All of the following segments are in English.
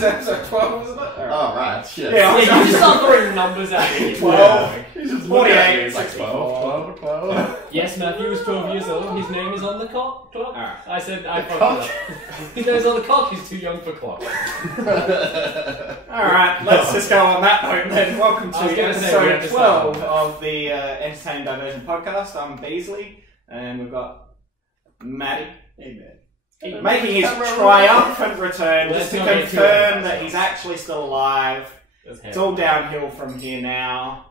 is episode 12, isn't it? Oh, right, shit. Yeah, you just start throwing numbers at me. 12. He's just 48, it's like 64. 12. Yes, Matthew is 12 years old. His name is on the clock. Alright. I said I fucked it up. His name's on the clock. He's too young for clock. Alright, let's just go on that note then. Welcome to episode 12 of the Entertaining Diversion podcast. I'm Beazley, and we've got Maddie. Hey, man. Making his triumphant return, just to confirm that he's actually still alive. It's all downhill from here now.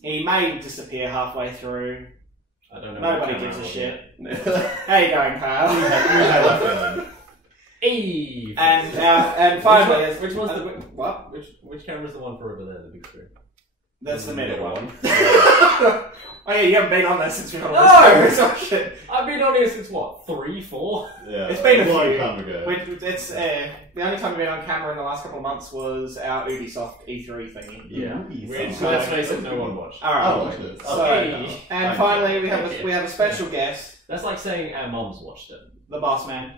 He may disappear halfway through. I don't know. Nobody gives a shit. How you going, Kyle? Hey. And finally, which one's the what? Which camera's the one for over there, the big screen? That's the middle one. Oh yeah, you haven't been on there since we got No! all this oh shit. I've been on here since what, 3, 4? Yeah, It's been a long few. time ago. It's the only time we've been on camera in the last couple of months was our Ubisoft E3 thingy. Yeah. Ubisoft. So let's face it, no one watched. Alright. I watched it. So, and finally we have a special guest, That's like saying our mums watched it. the Bossman.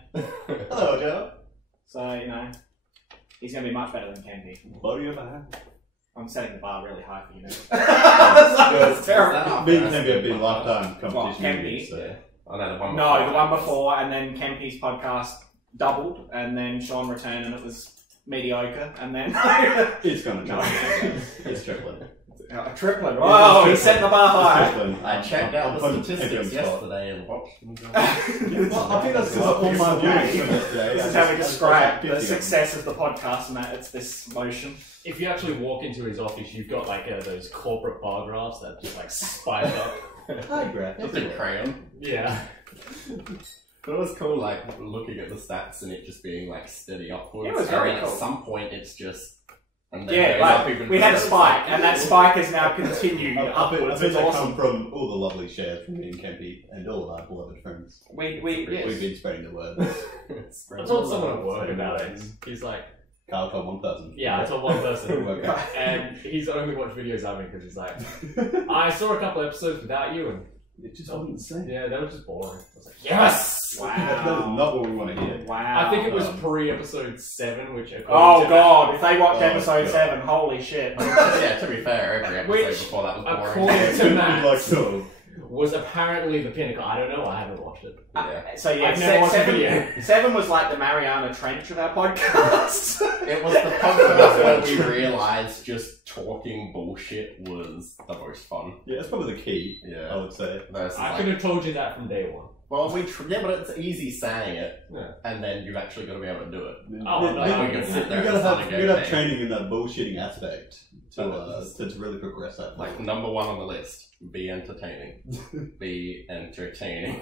Hello, Joe. So, you know, he's gonna be much better than Campy. Blow your back. I'm setting the bar really high for you now. That's terrible. Me can be a big lifetime competition. Campy? So. Oh, no, the one No, before. the one before, and then Campy's podcast doubled, and then Sean returned, and it was mediocre, and then It's gonna change. It's tripling. a triplet. Oh, he set the bar high. I checked out the I'll put statistics Epic yesterday and watched them. Well, I think that's because all my views from yesterday. This is how we describe the success of the podcast, Matt. It's this motion. If you actually walk into his office, you've got like those corporate bar graphs that just like spike up. Hi, Greg. Just in crayon. Yeah. But it was cool, like, looking at the stats and it just being, like, steady upwards. It was very and then cool. at some point it's just... And then Yeah, goes up like, even we had a further. spike, and that spike has now continued I bet upwards. they It's come awesome. from all the lovely shares from me and Kempy and all our beloved friends. Yes. We've been spreading the word. I told someone at work about it. He's like, Carl told one person. yeah, I told one person. Okay. And he's only watched videos of me because he's like, I saw a couple episodes without you and It just wasn't the same. yeah, they were just boring. I was like, yes! That is not what we want to hear. Wow. I think it was pre-episode 7, which Oh to god, if they watched Oh, episode God. 7, holy shit. Yeah, to be fair, every episode Which, before that was boring. according to Matt, Like so. was apparently the pinnacle. I don't know, I haven't watched it. So yeah, I've never watched a video. 7 was like the Mariana Trench of our podcast. It was the podcast where we realised just talking bullshit was the most fun. Yeah, that's probably the key, I Yeah. would say. Versus I like, could have told you that from day one. well, yeah, but it's easy saying it, Yeah. and then you've actually got to be able to do it. Oh, no, you can sit there You and gotta start have, a you game gotta have thing. training in that bullshitting aspect to really progress that. Like, number 1 on the list, be entertaining. Be entertaining.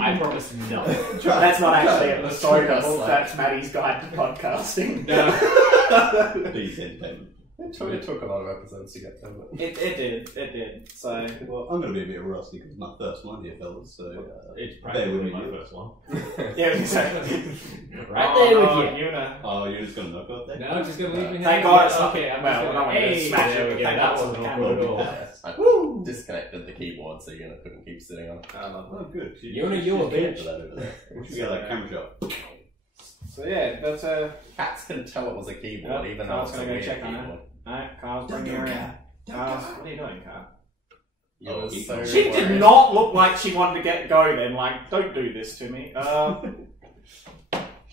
I promise no. That's not actually a That's story true, book, like- that's Maddie's guide to podcasting. No. Please entertainment. It took a lot of episodes to get to it. It did. So, Well, I'm gonna be a bit rusty because it's my first one here, fellas. So It's bear practically with my me. first one. yeah, exactly. Right there with you. You know. Oh, you're just gonna knock off there? No, just gonna leave me Thank here. God it's not- okay. I'm well, just we're gonna, not gonna hey, smash there it, we but go. thank That God it's wasn't not awkward at all. I disconnected the keyboard so Yuna couldn't keep sitting on it. Oh, good. You're a bitch. For that over there. We should get like camera shot. So yeah, but Cats can tell it was a keyboard, Yep, even though Carl's it's a gonna go weird check on it. keyboard. alright, Carl's bringing her in. Carl, what are you doing, Carl? You were so She did worried. not look like she wanted to go then, like, don't do this to me.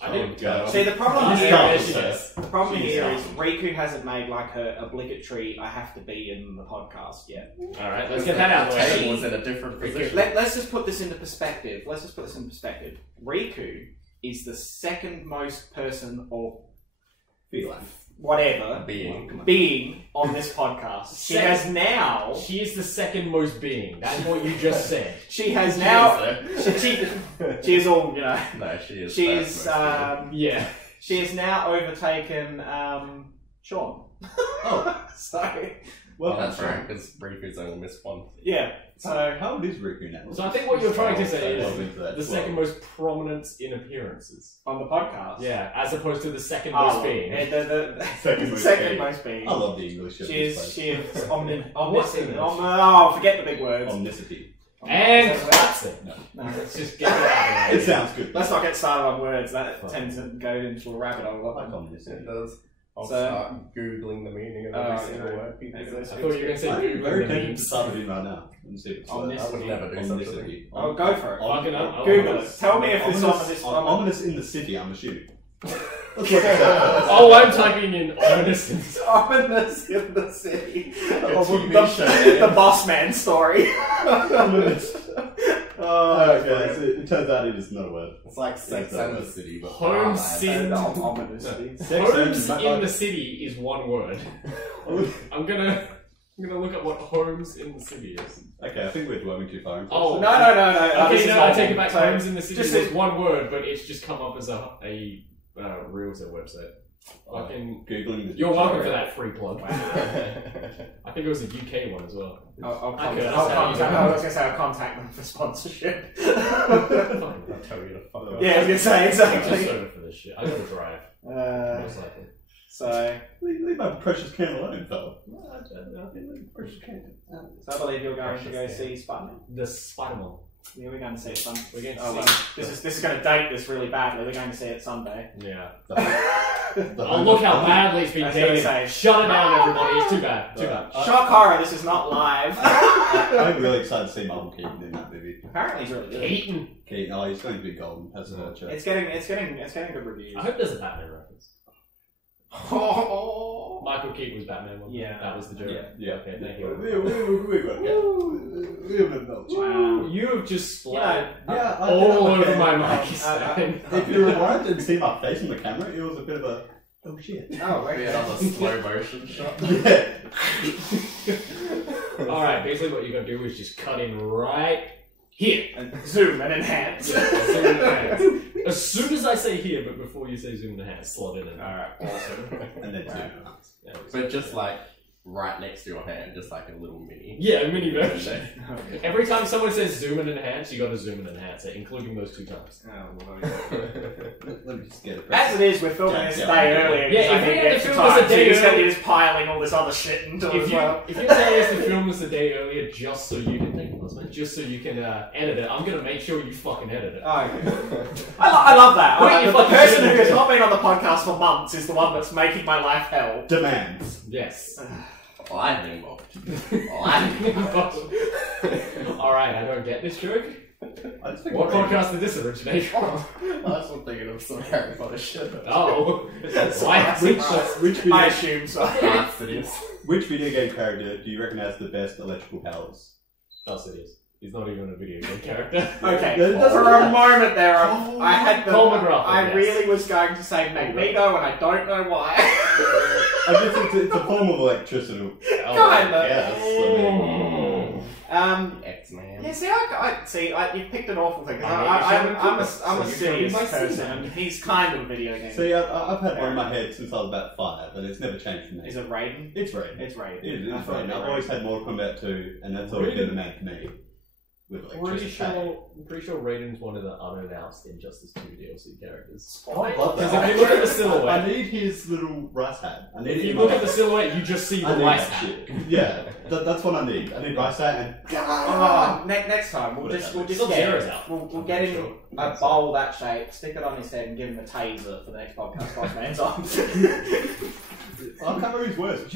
I didn't go. See, the problem Oh, here yeah, is, she does. the problem She's here young. is Riku hasn't made like her obligatory I have to be in the podcast yet. Alright, let's get that out of the way. Table was in a different position. Let's just put this into perspective. Riku is the second most person or whatever being on this podcast. She has now. She is the second most being. That's what you just said. She has now. She is all you know. No, she is. She first is. most Yeah. She has now overtaken Sean. Oh, So well, that's right, because Riku's only missed one. yeah. So how old is Riku now? So I think what you're trying to say Well, is into that the as second well. most prominence in appearances. on the podcast. Yeah, as opposed to the second most being. yeah, the Second most second being. most being. I love the English. She is omniscient. Omniscient. Oh, forget the big words. Omnicity. And that's it. No, Let's just get it out of the way. It sounds good. let's not get started on words. That tends to go into a rabbit hole. I like omniscient. It does. I'll So- start googling the meaning of every single word. I thought you were going to say I'm Google very the tempted to memes. start it in right now and see if it's Omniscient. I would never do such a thing. Oh, go for it. Fucking up. Google it. Tell me if this ominous, one is ominous in the city, I'm assuming. That's what it says. Oh, I'm typing in ominous. ominous in the city. TV show. The Bossman story. Ominous. Oh, Okay, so it turns out it is not a word. It's like Sex and the City, but Home bad. sin. ominous. Homes in the city is one word. I'm gonna look at what homes in the city is. Okay, I think we're dwelling too far into Oh. this. No. Okay, no, I take it back. So, Homes in the city just is say- one word, but it's just come up as a realtor website. Fucking. Googling the You're welcome for dictionary. that free plug. I think it was a UK one as well. I'll Okay, contact. that's how you I was gonna say I'll contact them for sponsorship. Fine. I'll tell you to fuck off. Yeah, I was gonna say I'm just exactly. over for this shit. I gotta drive, most likely. So Leave my precious can alone, fella. I believe you're going to go see Spider-Man. The Spider-Man. Yeah, we're going to see it Sunday. We're going to Oh, see. well, this is going to date this really badly. We're going to see it Sunday. Yeah. The Oh, look how badly it's been I was gonna dated. say- Shut it down, everybody. It's too bad. Too bad. Shock horror! This is not live. I'm really excited to see Michael Keaton in that movie. Apparently, he's really good. Keaton. Keaton, oh, he's going to be golden. That's a watch. It's getting good reviews. I hope there's a Batman reference. Michael Keaton was Batman. Wasn't he? Yeah. That was the joke. Yeah. Okay, thank you. Wow. You have just splattered Yeah, all over okay. my mic. Stan. If you rewind and see my face on the camera, it was a bit of a oh shit. Oh, right. Yeah, on the slow motion shot. Yeah. Alright, basically what you're going to do is just cut in right here. And zoom and enhance. Yeah, zoom and enhance. As soon as I say here, but before you say zoom and enhance, slot in and Alright, awesome. And then Wow. Yeah, But just like right next to your hand, just like a little mini. yeah, a mini version. Every time someone says zoom and enhance, you got to zoom and enhance it, including those 2 times. let me just get it. As it is, we're filming this a day earlier. Yeah, because if I we need had to extra film this time, a so day you're just earlier- just piling all this other shit into it If as you well. if you say us to film this a day earlier, just so you can thank you, Bossman, just so you can edit it, I'm gonna make sure you fucking edit it. Oh, okay. I love that. Wait, I you the fucking person who shouldn't has do. not been on the podcast for months is the one that's making my life hell. Demands. Yes. Lightning bolt. Lightning bolt. Alright, I don't get this joke. I just think What podcast did this originate from? I was thinking of some Harry Potter shit. Oh, like which I video, assume so. Arts it is. which video game character do you reckon has the best electrical powers? Thus it is. He's not even a video game character. Okay, It doesn't for a matter. moment there, I had the. Cole McGrath, I yes. really was going to say Magneto, and I don't know why. I guess it's a form of electricity. Kinda. Yes. X-Man. Yeah, see, you picked an awful thing. 'Cause I'm a So serious you can person, and he's kind of a video game. See, I've had one in my head since I was about 5, and it's never changed for me. Is it Raiden? It's Raiden. It's Raiden. It is I thought Raiden. it was I've always had Mortal Kombat 2, and that's always been the man for me. With electricity. I'm pretty sure Raiden's one of the unannounced Injustice 2 DLC characters. Oh, I love Because that. if you look at the silhouette, I need his little rice hat. I need if it you in look my at the silhouette, you just see the I need rice that hat. shit. Yeah, that's what I need. I need rice hat and. Next time we'll just Sub-Zero's get out. we'll get him a bowl that shape, stick it on his head, and give him a taser for the next podcast. Bossman's on. I can't remember his words. It's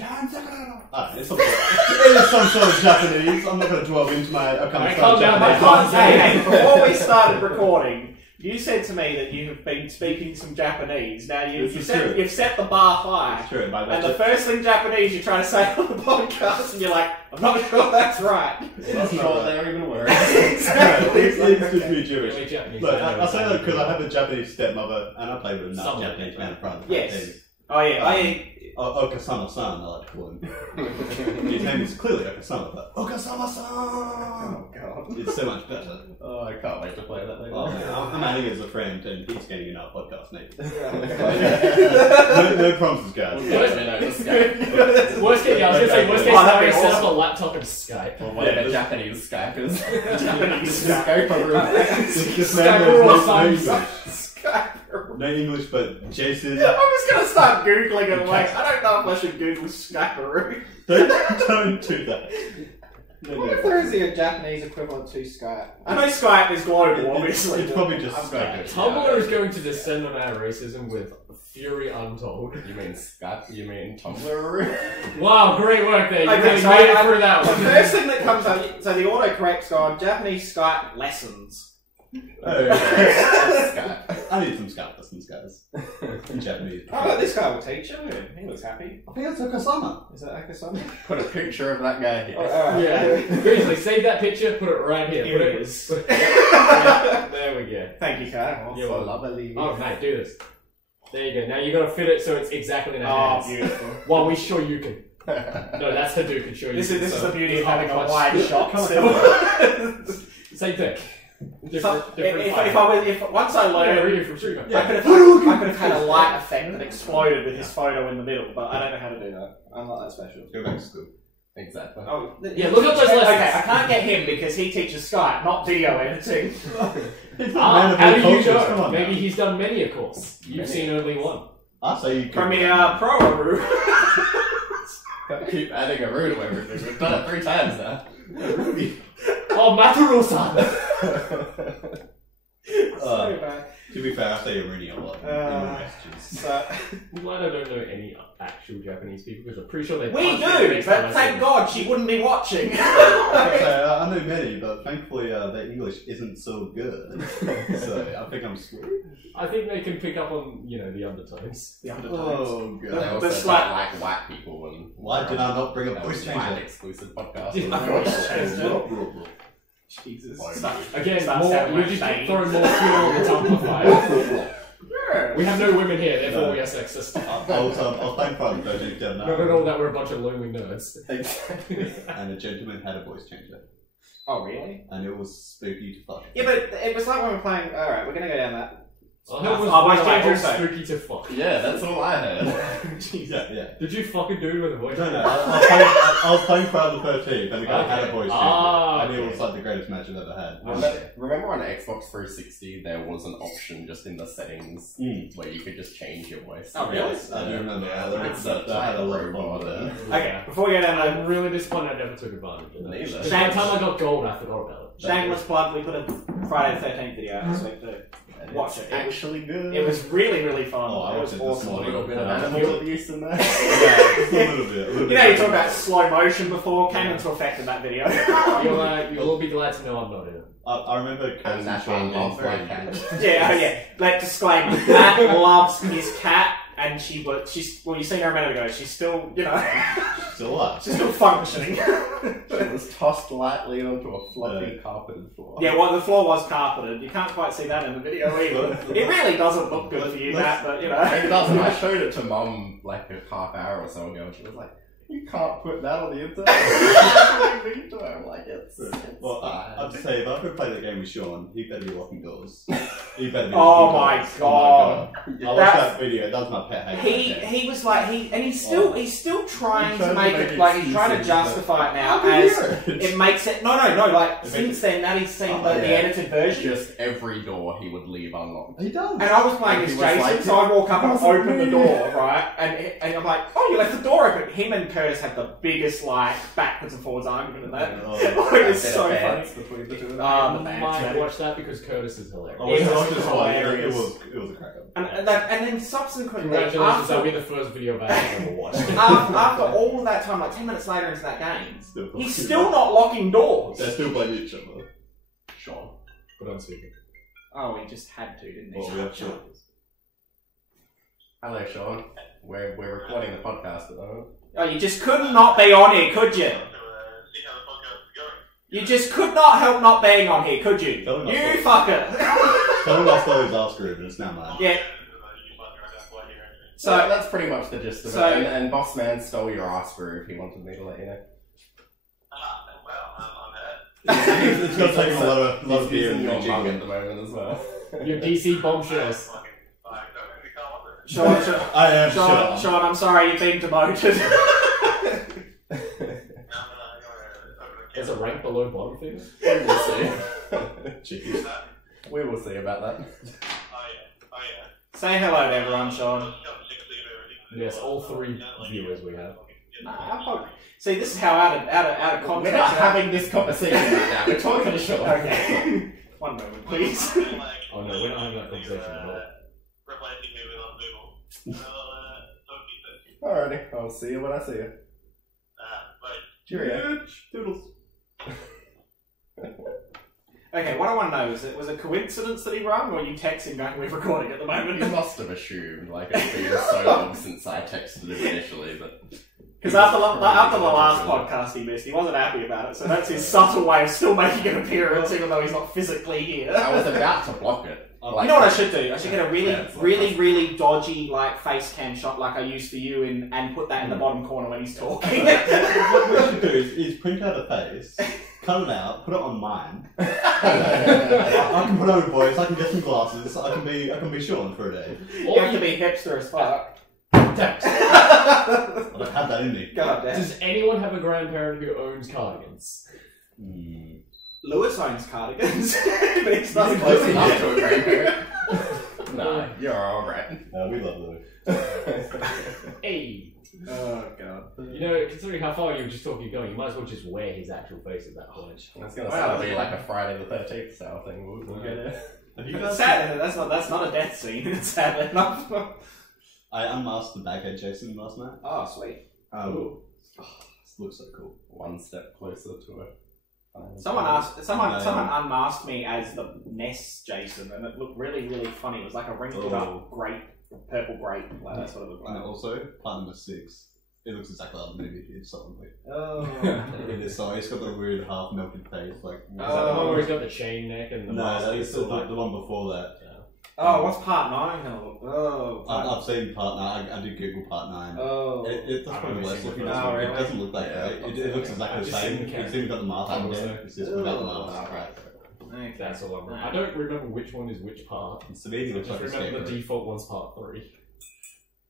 some sort of Japanese. I'm not going to dwell into my upcoming Calm down, I mate. can't say. Hey, before we started recording, you said to me that you have been speaking some Japanese. Now This is true. you've set the bar high. It's true, mate. And the first thing Japanese you try to say on the podcast, and you're like, I'm not sure that's right. It's not sure they're even words. Exactly. It's just me Jewish. Really Japanese. Look, I know I say that it's because I have a Japanese stepmother, and I play with another Some Japanese man in front of me. Yes. Oh yeah, Okasama-san, I like to call him. His name is clearly Okasama, but Okasama-san! Oh god. It's so much better. Oh, I can't wait to play that later. Oh, man, I'm adding it as a friend, and he's getting in our podcast, mate. Okay. No promises, guys. Worst case, Worst case, I was gonna say, worst case Oh, that'd be scenario, set up a awesome. laptop and Skype. Or whatever Yeah, Japanese Skype is. Japanese Skype room. This man Skype knows no or English. No English, but Jason. I'm just gonna start googling it. Like, I don't know if I should Google Skyperoo. Don't do that. What if there is a Japanese equivalent to Skype? I know Skype is global, obviously. It's probably just Skype. Tumblr is going to descend on our racism with fury untold. You mean Skype? You mean Tumblr? Wow, great work there. You Okay, really so made it through that The one. first thing that comes up, so the autocorrect's gone, Japanese Skype lessons. Skype. I need some Skype lessons, guys. In Japanese. Oh, look, this guy will teach him. He looks happy. I think it's Okasama. Is that Akasami? Put a picture of that guy here. Yeah. Beazley, save that picture, put it right here. Here Put it it is. yeah, there we go. Thank you, Kyle. You're So welcome. lovely. Oh, mate, do this. There you go. Now you gotta fit it so it's exactly in our Oh, hands. beautiful. While we show you can. No, that's Hadouken show you. This is so the beauty of it's having a much- wide shot. Come on, still. Same thing. So, Different if once I Yeah, learned, read it from Street Fighter. I could have had a light effect that exploded with his photo in the middle, but I don't know how to do that. I'm not that special. Go back to school. Exactly. Oh, Yeah, look up those lessons. Okay, I can't get him because he teaches Skype, not video editing. How do you Come know? on Maybe now. he's done many a course. You've Many. seen only one. I say you Premiere Pro. Keep adding a root to everything. We've done it 3 times now. Oh, Maturo-san! So bad. To be fair, I say Irene a lot in my messages. So, I'm glad I don't know any actual Japanese people because I'm pretty sure they we punch me do, next time but I thank see God she wouldn't be watching. I know many, but thankfully their English isn't so good. So I think I'm screwed. them. I think they can pick up on, the undertones. The undertones. Oh They god. also That's don't like white people. And Why did I not bring a that voice was white changer? exclusive podcast. Voice changer. Bro. Jesus. Fine. Start- Again, starts more, sounding you're like just Shane. throwing more fuel on the Tumblr fire. Yeah. We have no women here, therefore No. we are sexist. I was playing Private 13 the other No, night, that we're a bunch of lonely nerds. and a gentleman had a voice changer, Oh, really? and it was spooky to fuck. Yeah, but it was like when we were playing. Alright, we're gonna go down that. I heard Oh, my voice change changer is also. spooky to fuck. Yeah, that's all I heard. Yeah. Did you fuck a dude with a voice No, changer? no, I was playing Friday the 13th, and the guy had a Okay. voice changer, Ah, and it okay. was like the greatest match I've ever had. Remember on Xbox 360 there was an option just in the settings where you could just change your voice. Oh, really? Yes, I do remember Yeah, that. it's such I had a lot of robot fun with there. Okay, before we go down I'm that, really disappointed I never took advantage of that. Neither. Because by the time I got gold, I forgot about it. shameless plug, we put a Friday the 13th video out this week too. And Watch it's it. actually good. It was really, really fun. Oh, I it was watched it this awesome. a morning. little bit of Yeah. animal abuse in there. Yeah, just a little bit. You know, you talk about slow motion before, came into effect in that video. You'll all be glad to know I'm not in it. I remember And Curtis that's Sean one loves very my cat. Yeah, oh yeah. Like, disclaimer, Matt loves his cat, and she's, well, you seen her a minute ago, she's still, Still alive. she's still functioning. She was tossed lightly onto a fluffy carpeted floor. Yeah, well, the floor was carpeted. You can't quite see that in the video either. It really doesn't look good for you, Matt, but It doesn't. I showed it to Mum like a half hour or so ago, and she was like, "You can't put that on the internet." I'm like, it's Well, fine. I'd say if I ever play the game with Sean, he better be locking doors. He better be Oh locking my doors. God. I watched that video. That's my pet hate. He was like, he's still trying He's to trying make to it, make like, he's trying to excuses, justify it now I as, can hear it. it makes it, no, like, It since makes then, Natty's seen Oh, the yeah. edited version. Just every door he would leave unlocked. He does. And I was playing And as he was Jason, like, so I walk up and "That's open the me." door, right? And I'm like, oh, you left the door open. Him and Curtis had the biggest, like, backwards and forwards argument in that. Oh, Like, it's Bit so of funny. bands between the two of them. Oh, the I bands, might man. watch that because Curtis is hilarious. I watched It it was this one. hilarious. It was a cracker. And then subsequently, Congratulations, that'll be after, the first video I've ever watched. after all of that time, like 10 minutes later into that game, Still he's still not locking doors. They're still playing each other. Sean. Put on speaker. Oh, he just had to, didn't he? Well, we have Sean. Hello, Sean. We're recording the podcast at the moment. Oh, you just could not be on here, could you? You just could not help not being on here, could you? Tell him You not to. fucker. Someone else stole his ass screwed, and it's now mine. Yeah. So So, that's pretty much the gist of so- it. And Bossman stole your ass groove. He wanted me to let you know. It's going to take a lot of He's beer using and your mug at jiggling. the moment as well. Your DC bombshells. Sean, I am Sean, sure. Sean, I'm sorry, you've been demoted. There's a rank below bottom thing. We will see. Jeez. We will see about that. Say hello to everyone, Sean. Yes, all 3 viewers we have. Nah, see, this is how out of context. We're not having this conversation right now. We're talking to show. Okay. One moment, please. Oh no, we're not having that conversation at all. Replacing me with Google. Talk to you soon. Alrighty, I'll see you when I see you. Bye. Cheerio. Doodles. Okay, what I want to know is, was it coincidence that he rung, or you text him going, we're recording at the moment? You must have assumed, like, it's been so long since I texted him initially, but... Because after the last podcast he missed, he wasn't happy about it, so that's his subtle way of still making an appearance, even though he's not physically here. I was about to block it. You know what I should do? I should get a really dodgy, like, face cam shot like I used for you and put that in the bottom corner when he's talking. What we should do is print out a face, cut it out, put it on mine. I can put on a voice, I can get some glasses, I can be Sean for a day. You have to be hipster as fuck. Text. I don't have that in me. Go up there. Does anyone have a grandparent who owns cardigans? Lewis owns cardigans, but it's not Close close enough enough. to a grandparent. No, you're alright. We love Louis. Hey! Oh god. You know, considering how far you were just talking going, you might as well just wear his actual face at that point. That's gonna sound be like a Friday the 13th style thing. We'll get it. Have you guys Sad, that's not a death scene, sadly enough. I unmasked the baghead Jason last night. Oh, sweet. This looks so cool. One step closer to it. Someone unmasked me as the Ness Jason, and it looked really, really funny. It was like a wrinkled up grape, purple grape, like that sort of look And like. also, part number 6. It looks exactly like the movie if you suddenly. Oh. It is so it's got the weird half melted face, like. Is that the one where he's got the chain neck and the mask? No, that's the one before that. Oh, what's part 9 gonna look? Oh, I've seen part 9. I did Google part 9. oh. It does probably less looking. Oh, really? It doesn't look that great. It looks exactly the same. You've seen got the mask on there. It's just without the mask. Right. Okay. That's all I remember. I don't remember which one is which part. It's amazing. I just remember the default one's part 3.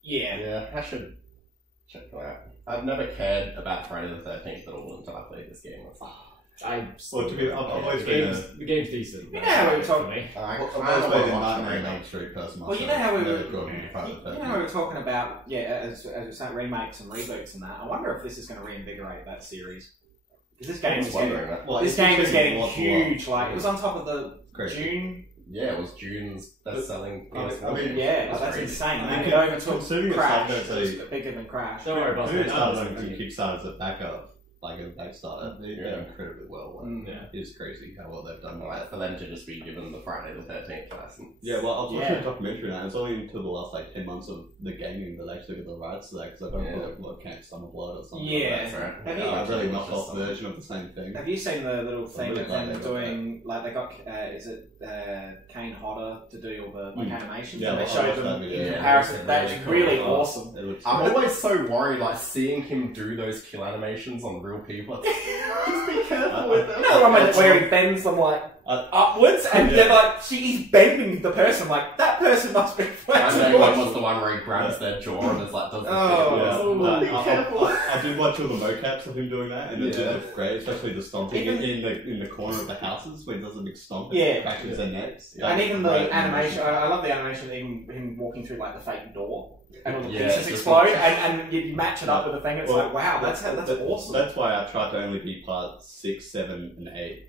Yeah. Yeah, I should check that out. I've never cared about Friday the 13th at all until I played this game. Well, to be, I've always been the game's decent. You know how we were talking. I've always been a Nightmare on Elm Street person. Well, you know how we were. You know we were talking about, as we say, remakes and reboots and that. I wonder if this is going to reinvigorate that series. Because this game is getting huge. Like it was on top of the June. Yeah, it was June's best-selling PS1. I mean, yeah, that's insane. And it overtook Crash. It was bigger than Crash. Don't worry about it. And Kickstarter's a backup. Like a Backstarter, they did incredibly well. It's crazy how well they've done. Right, for them to just be given the Friday the 13th license. Yeah, well, I was watching a documentary now. It's only until the last 10 months of the gaming that they actually got the rights to that because I don't know like Camp Summer Blood or something. Yeah, like that. A really knocked off version of the same thing. Have you seen the little thing of them doing? Like they got, is it Kane Hodder to do all the animations? Yeah, and they showed them in comparison. comparison. That's really awesome. I'm always so worried, seeing him do those kill animations on real people. Just be careful with them. You know the one where he bends them upwards, and they're he's bending the person that person must be flexible. I know one was the one where he grabs their jaw and does the be careful. I did watch all the mocaps of him doing that, and it did look great, especially the stomping in the corner of the houses when he does a big stomp and cracks their necks. And even the animation, I love the animation of him walking through the fake door. And all the pieces explode, and you match it up with the thing. It's wow, that's awesome. That's why I tried to only be part 6, 7, and 8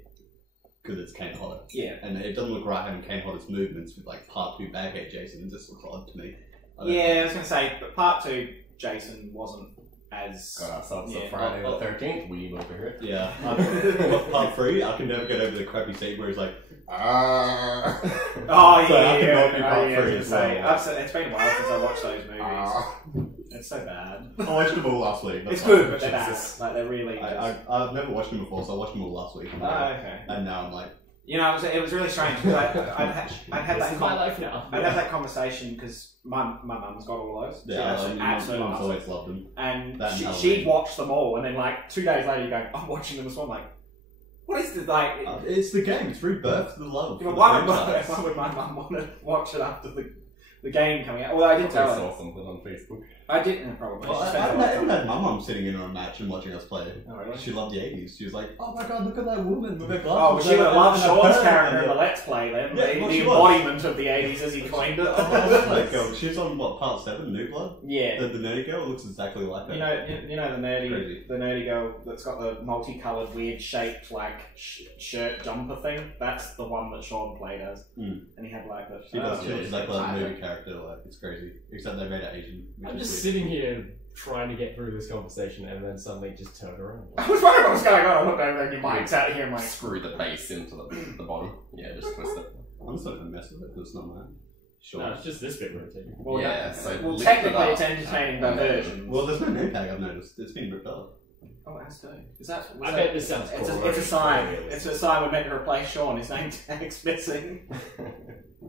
because it's Kane Hodder. Yeah, and it doesn't look right having Kane Hodder's movements with part 2 Baghead Jason. It just looks odd to me. I was gonna say, but part 2 Jason wasn't as. Got ourselves a Friday the 13th weeb over here. Yeah, part 3, I can never get over the crappy scene where he's like. It's been a while since I watched those movies. It's so bad. I watched them all last week. It's good, but they're bad. They're really. I've never watched them before, so I watched them all last week. Okay. And now I'm like. It was really strange because I'd had this is my life now. I'd have that conversation because my mum's got all those. Yeah, absolutely. Mum's always loved them. And she'd watched them all, and then 2 days later you go, I'm watching them as well. I'm like, what is this it's the game. It's rebirth the love. Why would my mum want to watch it after the game coming out? Well, I did tell her. I saw something on Facebook. I didn't probably. Well, I even had my mum sitting in on a match and watching us play. Oh, really? She loved the 80s. She was like, "Oh my god, look at that woman with her Oh, glasses." well, she would have loved Sean's and character in the Let's Play then. Yeah, the well, the she was. embodiment of the 80s as he coined it. Oh my god, she's on what, part 7, New Blood? Yeah. The nerdy girl looks exactly like her. You know Crazy. the nerdy girl that's got the multicoloured, weird shaped like shirt jumper thing. That's the one that Sean played as, and he had like the. She does. She looks exactly like the movie character. Like it's crazy. Except they made it Asian. I'm just sitting here trying to get through this conversation and then suddenly just turn around. I was wondering what was going on. I looked over and your mic's out here. I'm like, Screw the base into the bottom. Yeah, just twist it. I'm just not gonna mess with it because it's not mine. Sure. No, it's just this bit rotating. well, Yeah, so well, lift technically it it's up. entertaining diversion. Well, there's no name tag. I've noticed. It's been ripped off. Oh, it has to. Is that? I bet this sounds It's cool. a sign. It's a sign we're meant to replace Sean. His name tag's missing.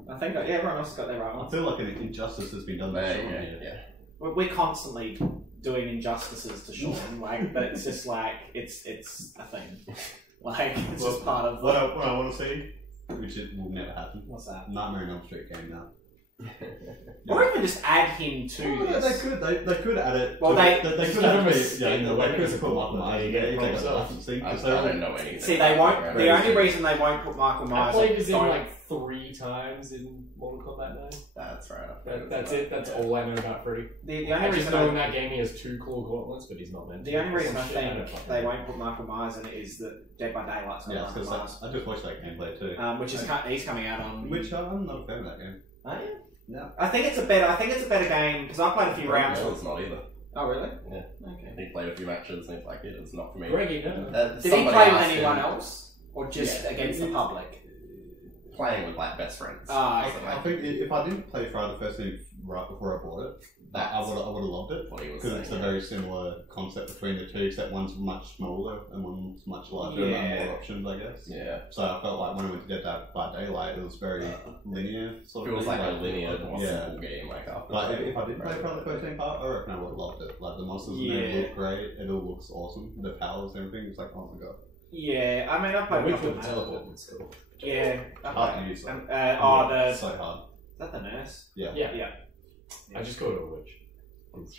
I think everyone else has got their right I one. feel like an injustice has been done to There Sean you go. here. Yeah. We're constantly doing injustices to Sean, like, but it's just like it's a thing. Like it's just part of. What I want to see, which it will never happen. What's that? Nightmare on Elm Street game now. Or even just add him to Well, this. they could add it. Well, to, they could give add him a it. spin Yeah, the way they could it's put Michael called, Myers. they Yeah, get you take themselves. a licensing. I because don't know anything. See, they won't. The only reason they won't put Michael I Myers. played as in don't- like 3 times in Mortal Kombat 9. That's right. That's it. That's all I know about Freddy. the I only just reason know in that game he has 2 claw gauntlets, but he's not meant to. the only reason I Some shit, think don't fucking they know. won't put Michael Myers in it is that Dead by Daylight's got Yeah, Michael Myers, I just watched that gameplay too. which is he's coming out on. Which I'm not a fan of that game. Oh, yeah? No. I think it's a better game because I played a few rounds. It's not either. Oh really? Yeah. Okay. He played a few matches and he's like, yeah, it's not for me. Greggy, no. Did he Somebody play with asked anyone him- else, or just Yeah. against the public? Playing with like best friends. Ah, So, okay. I think if I didn't play Friday the 13th right before I bought it, I would have loved it. what he was Because saying. it's a very similar concept between the two, except one's much smaller and one's much larger Yeah. and more options, I guess. Yeah. So I felt like when I went to Dead by Daylight, it was very linear. Sort Feels of like thing, a linear, more yeah. simple game. Like after. Like if I didn't play Friday the 13th part, I reckon I would have loved it. Like the monsters in there Yeah. look great, it all looks awesome. The powers and everything, it's like, oh my god. Yeah, I mean I played. Which a couple one of teleport matches. was cool. Yeah. I Hard played- to use, though. Is So hard. that the nurse? Yeah. Yeah. I just called her a witch.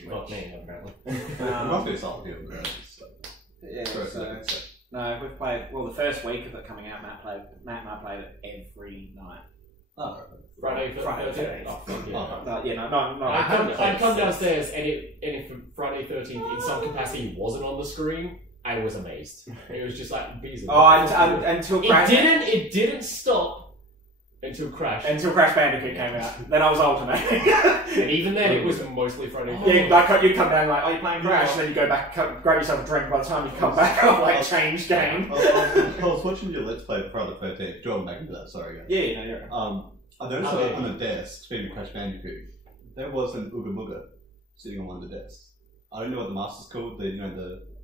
Not me, apparently. It must be a solid deal. Yeah. First, So, second, so. no, we've played. Well, the first week of it coming out, Matt and I played it every night. Oh, Friday, Friday 13th. 13th. Oh, fuck yeah. Oh. No, yeah, no. I'd come downstairs and if Friday 13th in some capacity wasn't on the screen, I was amazed. It was just like Beazley. Oh, until Crash. It didn't stop until Crash. Until Crash Bandicoot came out. Then I was alternating. And even then, it was mostly Friday. Yeah, like you'd come down like, oh, you're playing Crash, and then you go back, grab yourself a drink. By the time you come back, I've like changed game. I was watching your Let's Play for Friday the 13th. Jordan, back into that, sorry guys. Yeah, you're right. I noticed that on the desk, speaking of Crash Bandicoot, there was an Ooga Booga sitting on one of the desks. I don't know what the master's called, the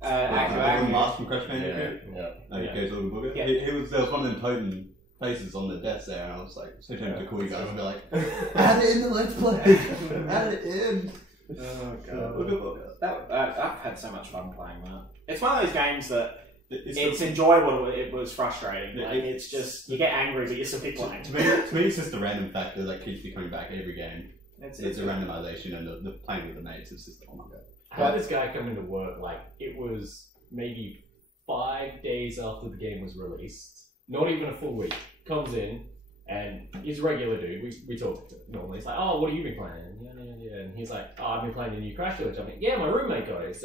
mask from Crash Bandicoot. Yeah. No, he goes Ooga Booga. Yeah. There was one of them totem faces on the desk there, and I was like, so tempted to call you guys and be like, add it in the Let's Play! Add it in! Oh Ooga Booga. I've had so much fun playing that. It's one of those games that It's it's enjoyable. It was frustrating. Yeah, Like, it's just you get angry, but you're still playing. to me, it's just a random factor that keeps me coming back every game. It's a randomization and the playing with the mates. It's just, oh my god. I had this guy come into work, like, it was maybe 5 days after the game was released. Not even a full week. Comes in, and he's a regular dude. We talk normally. He's like, oh, what have you been playing? Yeah. And he's like, oh, I've been playing a new Crash Village. I'm like, yeah, my roommate got it.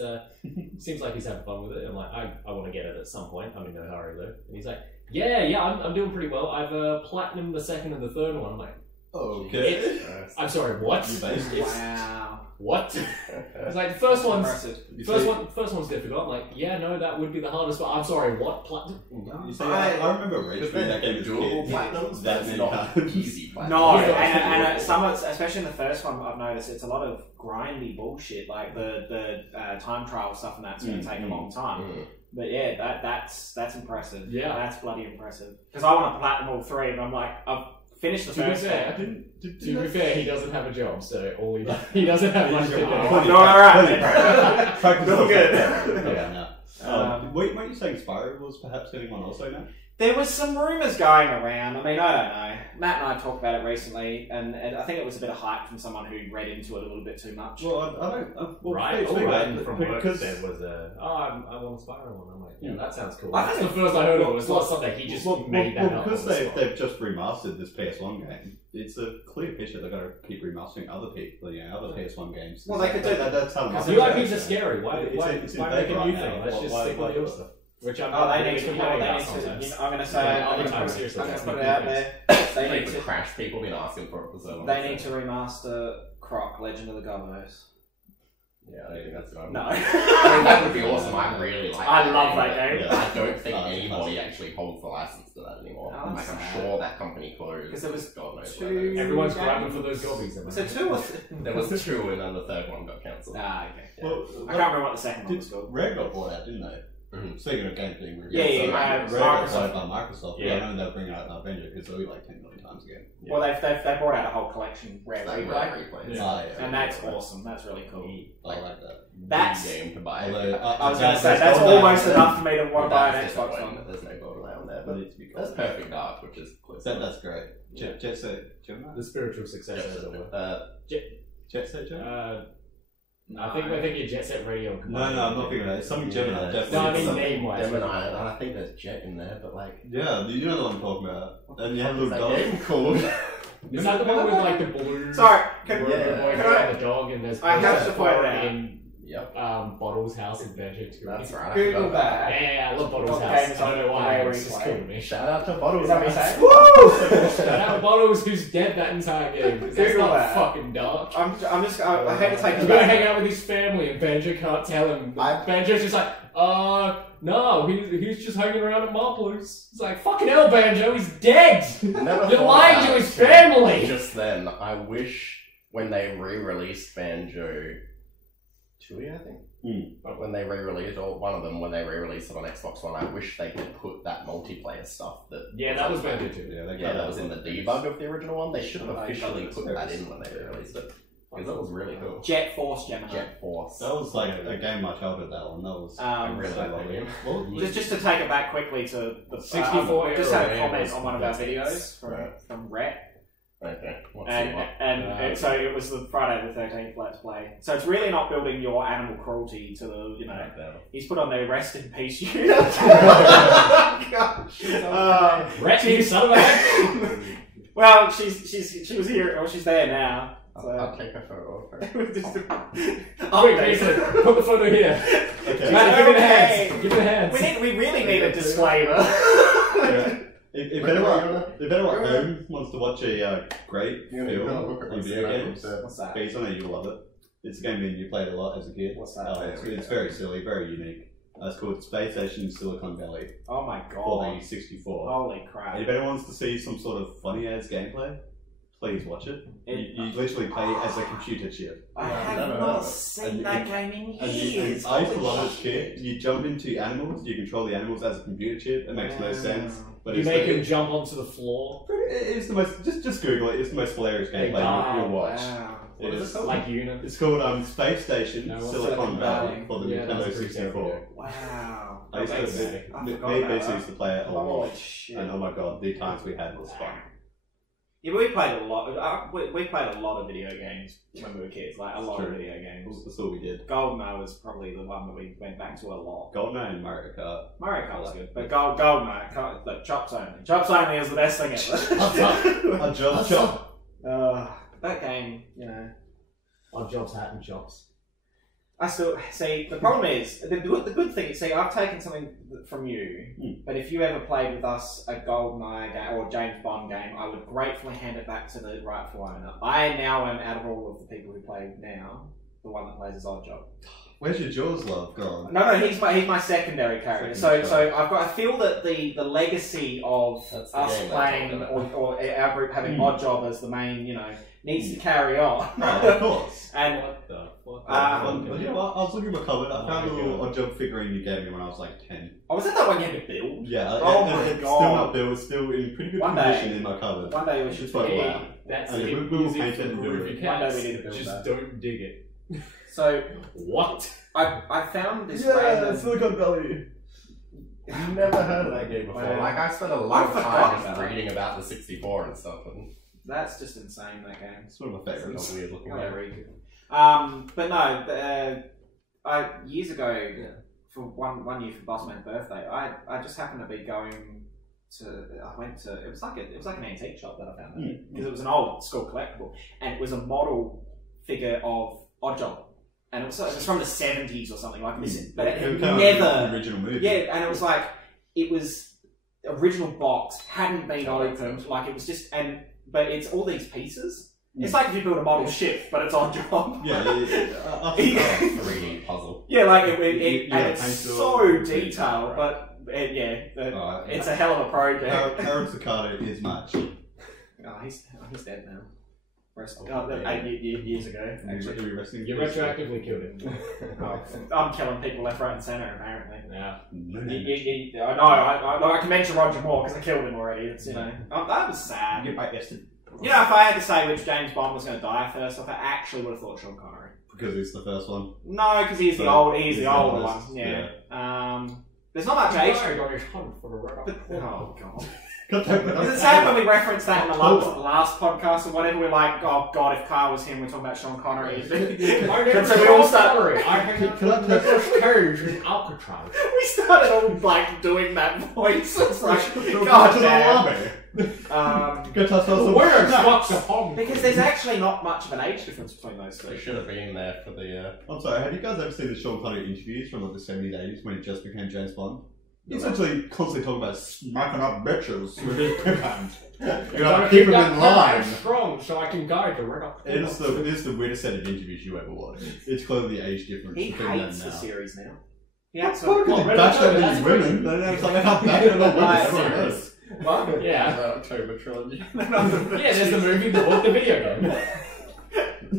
Seems like he's having fun with it. I'm like, I want to get it at some point. I'm in no hurry though. And he's like, yeah, I'm doing pretty well. I've platinumed the second and the third one. I'm like, Okay. I'm sorry, what? You basically- Wow. What? It's like the first one's Impressive. first one's difficult. I'm like, yeah, no, that would be the hardest. But I'm sorry, what? You see, I remember rage through that game as a doable kid. platinums, That but many it's not times. easy platinums. No, Yeah. and some, especially in the first one, I've noticed it's a lot of grindy bullshit. Like the time trial stuff, and that's going to take a long time. Mm. But yeah, that's impressive. Yeah. That's bloody impressive. Because I want to platinum all 3, and I'm like, I've finished the To be first fair, one. to be fair, he doesn't have a job, so all he doesn't have much to do. Oh, doing alright. Practice Doing on good. stuff. Yeah, no. Um, Weren't you saying Spyro was perhaps getting one also now? There was some rumours going around. I mean, I don't know. Matt and I talked about it recently, and I think it was a bit of hype from someone who read into it a little bit too much. Well, I don't. Right, speaking all of right. that, From work because there was I want a Spiral one. I'm like, yeah, that sounds cool. I That's think the first I heard of it. It's not something he just made that up. because on the spot. they've just remastered this PS1 game. It's a clear picture they're going to keep remastering other people, other PS1 games. Well, they could do that. That's how New IPs are scary. Why it's make in a new beta thing? right Let's now. just Why- stick with why- the old stuff. Which I'm Oh, they really need to. complaining They about need to. sometimes. I'm going to say. Yeah, I'm going anytime, to seriously, put that's it not out good there. They Like need the to. Crash people been asking for it for so long. They need to remaster Croc Legend of the Gobos. Yeah, I don't think that's good. No. I mean, that would be awesome. I really like I that love game, that but game. Yeah. I don't think Oh, it's anybody classic. actually holds the license to that anymore. Oh, Like, I'm that's sure that company closed. 'Cause there was God knows two- where that is. Everyone's Yeah. grabbing for those gobbies. am I Was it right? 2 or There was 2 and then the third one got cancelled. Ah, okay. Well, I can't remember what the second one was Did called. Rare got bought out, didn't they? Mhm. Speaking of games being Yeah, released, yeah, Rare Microsoft. got bought by Microsoft. Yeah. Yeah, I know they're bringing out Avenger because they'll be like 10 million times again. Well, they brought out a whole collection, Rare Like, Replay, replays. Yeah. Ah, yeah. and that's awesome. That's really cool. I like that. That's- The game to buy. Although, I was going to say, there's that's gold almost there. enough for me to want to buy an That's Xbox disappointing One. that There's no gold around there, That but needs to be that's gold. Perfect Dark, which is close. That's great. Jet Set Gemini? The spiritual successor, as it were. Jet Set Gemini? I think your Jet Set Radio. No, I'm not thinking that. It's something Gemini, Yeah. definitely. No, I mean Some name-wise. Gemini, and I think there's Jet in there, but like. Yeah, you know the one I'm talking about. And you have a Is little that dog. game called? Is that the one with like the blue? Sorry, can, Where the boy can goes I? on the dog and there's I have to there's point it Bob out. in Yep. Bottle's house in Bandicoot. That's right. I Google forgot about that. Yeah, I love Bottle's What house. games I don't know on why. Rare It's just Replay? cool to me. Shout out to Bottles. Is that what you're saying? Woo! Shout out Bottles, who's dead that entire game. 'Cause That's Google not that. fucking dark. I hate to take He's it gonna back. hang out with his family and Banjo can't tell him. Banjo's just like, no, he's just hanging around at Marplo's. It's like, fucking hell, Banjo, he's dead! Never You're thought lying about to his it. family! Just then, I wish when they re-released Banjo 2, I think. But when they re-released, or one of them, when they re-released it on Xbox One, I wish they could put that multiplayer stuff that. Yeah, that was Banjo too. Yeah, that was in the debug of the original one. They should have Oh, officially that's put that in when they re-released it. Because that was really cool. Jet Force Gemini. Jet Force. That was like a game my childhood, that one. That was. I Um, really like that game. just to take it back quickly to the 64 just had a era comment was on one of our fantastic. videos from Rhett. Okay. What's And, the one? and so it was the Friday the 13th Let's Play. So it's really not building your animal cruelty to the, he's put on there, rest in peace, you. Rat, you son of a bitch! Well, she was here, or she's there now. So. I'll take a photo of her. It was just Wait, Mason, put the photo here. Okay. Matt, give me the Okay. hands. Give me the hands. We really need a disclaimer. Yeah. If anyone at home wants to watch a great Yeah, film look at on what's video that. games, What's that? Beazley, I know you'll love it. It's a game that you played a lot as a kid. What's that? It's very silly, very unique. It's called Space Station Silicon Valley Oh my for god. the 64. Holy crap. And if anyone wants to see some sort of funny ass gameplay, please watch it. You literally play as a computer chip. I No, have no, no, not no. seen And that you- game in And years. I used to Holy love this shit. kid. You jump into animals, you control the animals as a computer chip. It makes no sense. But You it's make the- him jump onto the floor. It's the most. Just Google it. It's the most hilarious gameplay you'll watch. Wow. It is. Like Una. It's called Space Station No, what's Silicon Silicon Valley Valley? for the Yeah, Nintendo that's pretty 64. Wow. I used That's- to. I Me forgot and about BC that. used to play it a lot, Holy shit. and oh my god, the times we had was fun. Yeah, we played a lot. We played a lot of video games when we were kids. Like a lot of video games. That's all we did. GoldenEye was probably the one that we went back to a lot. GoldenEye and Mario Kart. Mario Kart was good, but GoldenEye, look, chops only. Chops only is the best thing ever. A jump. That game, Odd Jobs, Hat and Chops. I still see. The problem is the good thing. See, I've taken something from you, but if you ever played with us a GoldenEye game or James Bond game, I would gratefully hand it back to the rightful owner. I now am, out of all of the people who play now, the one that plays as Odd Job. Where's your Jaws love gone? No, he's my secondary character. So I feel that the legacy of That's the us game playing that's or our group having Odd Job as the main, needs to carry on. Oh, of course. And What the fuck? Well, you know what? I was looking in my cupboard. I found a little Odd Job figurine you gave me when I was like 10. oh, was that one you had to build? Yeah, Oh my it's God. still not built. It's still in pretty good One condition day. in my cupboard. One day we should It's like, build wow. that. That's Okay, it. we'll Use paint it it and for do groovy it. One day cats. we need to build Just that. don't dig it. So What? I found this random. Silicon Valley. I've never heard of that game before. Well, Like, I spent a lot of forgot time just about reading about the 64 and stuff, and That's just insane, that game. It's one of my favourites. it's a weird looking Oh, game. very good. But no, I years ago, for one year for Bossman's birthday, I just happened to be going to. I went to. It was like an antique shop that I found because it was an old school collectible, and it was a model figure of Oddjob, and it was from the 70s or something like this. But it had never the original movie. Yeah, and it was like it was original box, hadn't been opened, like it was just but it's all these pieces. It's like if you build a model ship, but it's on job. Yeah. 3D puzzle. Yeah, like and Yeah, it's paint so job. detailed, but Alright. it's a hell of a project. Aaron Sakata is much. Oh, he's dead now. Rest, 8 years ago, actually. You retroactively killed him. Oh, I'm killing people left, right, and centre. Apparently. Yeah. I know. I can mention Roger Moore because I killed him already. It's that was sad. Get back yesterday. You know, if I had to say which James Bond was going to die first off, I actually would have thought Sean Connery. Because it's the first one. No, because he's the older one. Yeah. There's not much age. Oh god. Is it sad when we reference that in the last podcast or whatever? We're like, oh god, if Carl was him, we're talking about Sean Connery. So we all start. I hang out Nicolas Cage in Alcatraz. We started all like doing that voice. It's like, god damn. Where's Dr. Hong? Because there's actually not much of an age difference between those They two. should have been there for the. I'm sorry, have you guys ever seen the Sean Connery interviews from like the 70s, 80s when he just became James Bond? He's actually constantly talking about smacking up bitches with his pimp hand. You gotta keep him in line. Strong, so I can guide the red up. It is the weirdest set of interviews you ever watched. It's clearly the age difference He between them hates now. the series now. He What? absolutely. Because he bashed on these women. It's like how bad it was. What? Yeah. The October trilogy. Yeah, there's the movie, the book, the video game.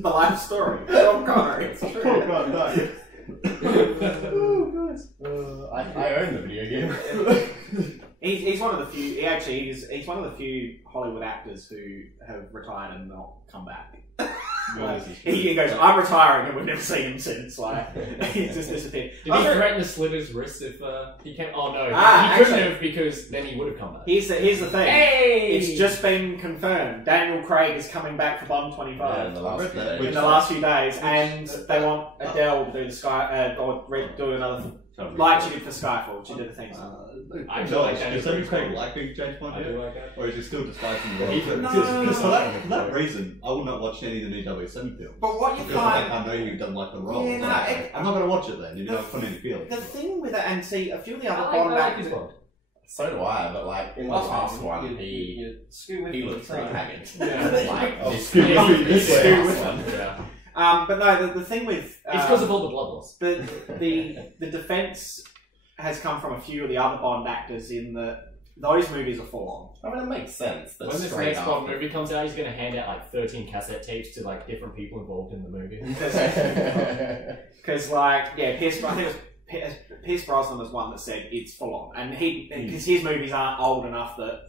The life story. Sean Connery. It's true. Oh god, no. I own the video game. He's one of the few. He's one of the few Hollywood actors who have retired and not come back. He goes, I'm retiring, and we've never seen him since. Like he's just disappeared. Did he threaten to slit his wrists if he came? Oh no, he actually, couldn't have because then he would have come back. Here's the thing. Hey! It's just been confirmed. Daniel Craig is coming back for Bond 25 Yeah, in the last few days. in the last few days, and they want Adele to do the Sky or do another like she did for Skyfall. She did the thing. I feel like Does Daniel Craig like being James Bond I yet? do like that. Or is he still despising the role? No. Because for that reason, I will not watch any of the new 007 films. But what you Because find. I know you don't like the role. Yeah, no, I'm not going to watch it then. You don't put any feelings. The thing with it, and see, a few of the I other like Bond his actors. Bond. So do I, but like in the last one, he looked pretty haggard. Yeah. Like this one. Yeah. But no, the thing with It's because of all the blood loss. the defense has come from a few of the other Bond actors in that those movies are full I mean, it makes sense. That When this straight next Bond after- movie comes out, he's going to hand out like 13 cassette tapes to like different people involved in the movie. on. Because like, yeah, Pierce Brosnan was one that said it's full on, and because his movies aren't old enough that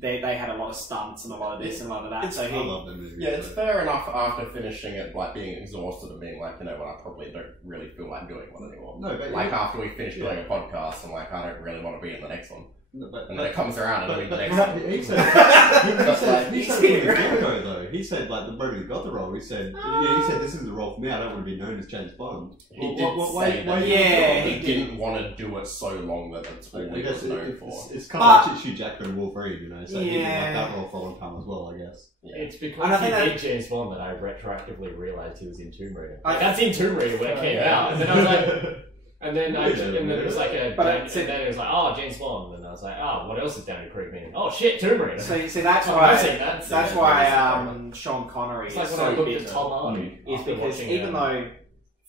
they had a lot of stunts and a lot of this and a lot of that. So I love the movie. Yeah, it's fair enough after finishing it, like being exhausted and being like, you know what, I probably don't really feel like doing one anymore. No, but Like after we finish doing a podcast, I'm like, I don't really want to be in the next one. No, And then it comes around and I'm in the next but one. he said He's from the here. get-go though. He said like the moment he got the role, he said this is the role for me. I don't want to be known as James Bond. He did Why- say why that you Yeah, he he didn't want to do it so long that that's all he was known for. It's kind of like Hugh Jackman and Wolverine, you know. So he didn't Yeah. like that role for a long time as well, I guess. Yeah. It's And because I he think did James Bond that I retroactively realised he was in Tomb Raider. I- That's in Tomb Raider when it came Yeah. out, and then I was like, and then it was like But and then it was like, oh, James Bond, and I was like, oh, what else is Daniel Craig mean? Oh shit, Tomb Raider. See, that's Oh, why I've seen that. that's why Sean Connery It's is like when so I looked bitter. at Tom Hardy. Is after because watching, even though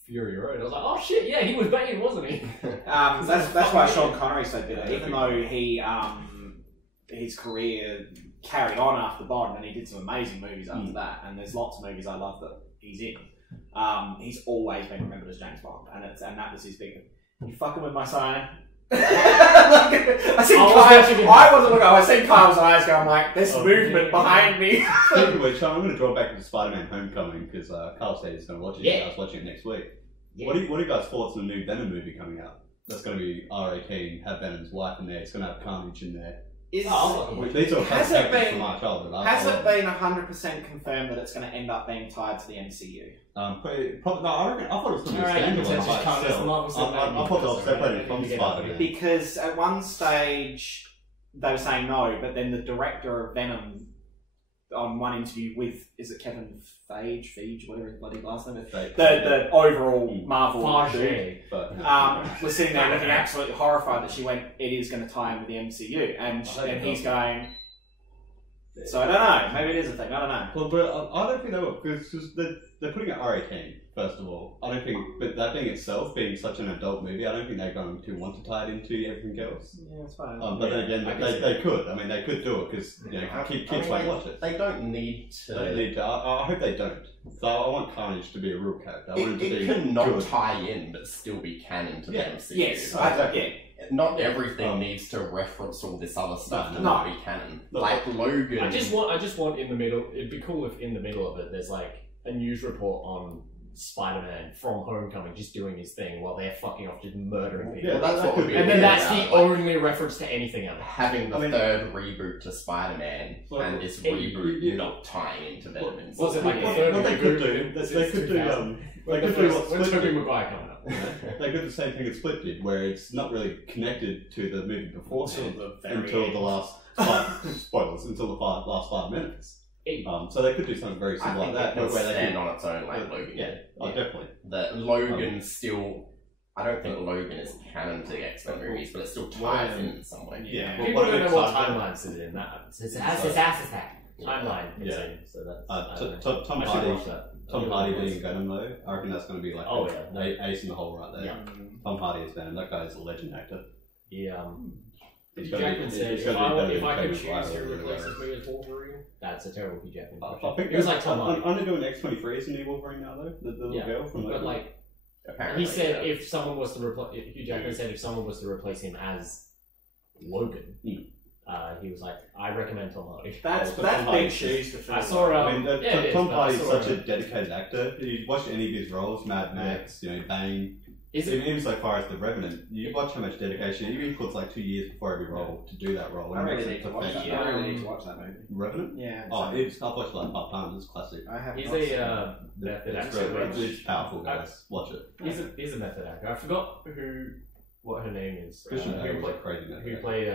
Fury Road, I was like, oh shit, yeah, he was Bane, wasn't he? that's why Sean Connery's so bitter. Even though he his career carried on after Bond, and he did some amazing movies after that, and there's lots of movies I love that he's in. He's always been remembered as James Bond, and that was his big. You fucking with my sign. I wasn't looking. I seen Kyle's eyes go. I'm like, there's movement behind me. Speaking of which, I'm going to draw back into Spider-Man: Homecoming because Carl said he's going to watch it. Yeah. I was watching it next week. Yeah. What are you guys' thoughts on the new Venom movie coming out? that's going to be R18, have Venom's wife in there. It's going to have Carnage in there. These are has it been from my childhood. Has it been 100% confirmed that it's going to end up being tied to the MCU? Probably, no, I thought it was going to be Alright, standalone you by can't itself. just I thought they were separated from Yeah. Spider-Man. Because at one stage they were saying no, but then the director of Venom on one interview with, is it Kevin Feige, whatever his bloody last name is, the overall Marvel dude, was sitting there looking absolutely horrified that she went, it is going to tie in with the MCU, and he's going, so I don't know, maybe it is a thing, I don't know. Well, but I don't think they will, because they're putting it R18, first of all. I don't think, but that being itself, being such an adult movie, I don't think they're going to want to tie it into everything else. Yeah, that's fine. But then again, they could. I mean, they could do it, because kids won't watch it. They don't need to. They don't need to. I hope they don't. So I want Carnage to be a real character. I want him to It be can not good. tie in, but still be canon to the MCU. Yes, Not everything needs to reference all this other stuff to No. not be canon. Like Logan. I just want in the middle. It'd be cool if in the middle of it, there's like a news report on Spider-Man from Homecoming just doing his thing while they're fucking off, just murdering people. Yeah, that's what would be. And then that's the like, only reference to anything else. having the third reboot to Spider-Man and this reboot not tying into Venom. and Was it like stuff. a third What they could do, reboot? they could do, When's Tobey Maguire coming up? They did the same thing as Split did, where it's not really connected to the movie beforehand until the last spoilers, until the last 5 minutes. So they could do something very similar like that, It can where they stand could, on its own like Logan. yeah, definitely. That Logan still. I don't think Logan is canon to the X-Men movies, but it still ties in some way. Yeah. Well, People what don't know what excited- timelines it in that. It's ass attack. Timeline. Yeah. So that's. Tom I should Hardy. watch that. Tom Hardy being Venom though, I reckon that's going to be like ace in the hole right there. Yeah. Tom Hardy is Venom. That guy is a legend actor. Hugh Jackman said, if I could choose who replaces me as Wolverine, that's a terrible Hugh Jackman impression. I think it was like Tom Hardy. I'm doing X-23 as a new Wolverine now though. The little girl from But like, Apparently, he said if someone was to replace Hugh Jackman said if someone was to replace him as Logan, he was like, I recommend Tom Hardy. That's big shoes to fill. I saw. Tom Hardy is such a dedicated actor. You watch any of his roles, Mad Max, Bane. Even so far as The Revenant, you watch how much dedication. He even puts like 2 years before every role to do that role. I really need to watch that. I really need to watch that movie. Revenant? Yeah. I've watched it like 5 times. It's classic. I have. He's not seen a method It's actor. great. It's powerful, guys. Watch it. He's a method actor. I forgot what her name is. Christian Bale was like crazy. Who played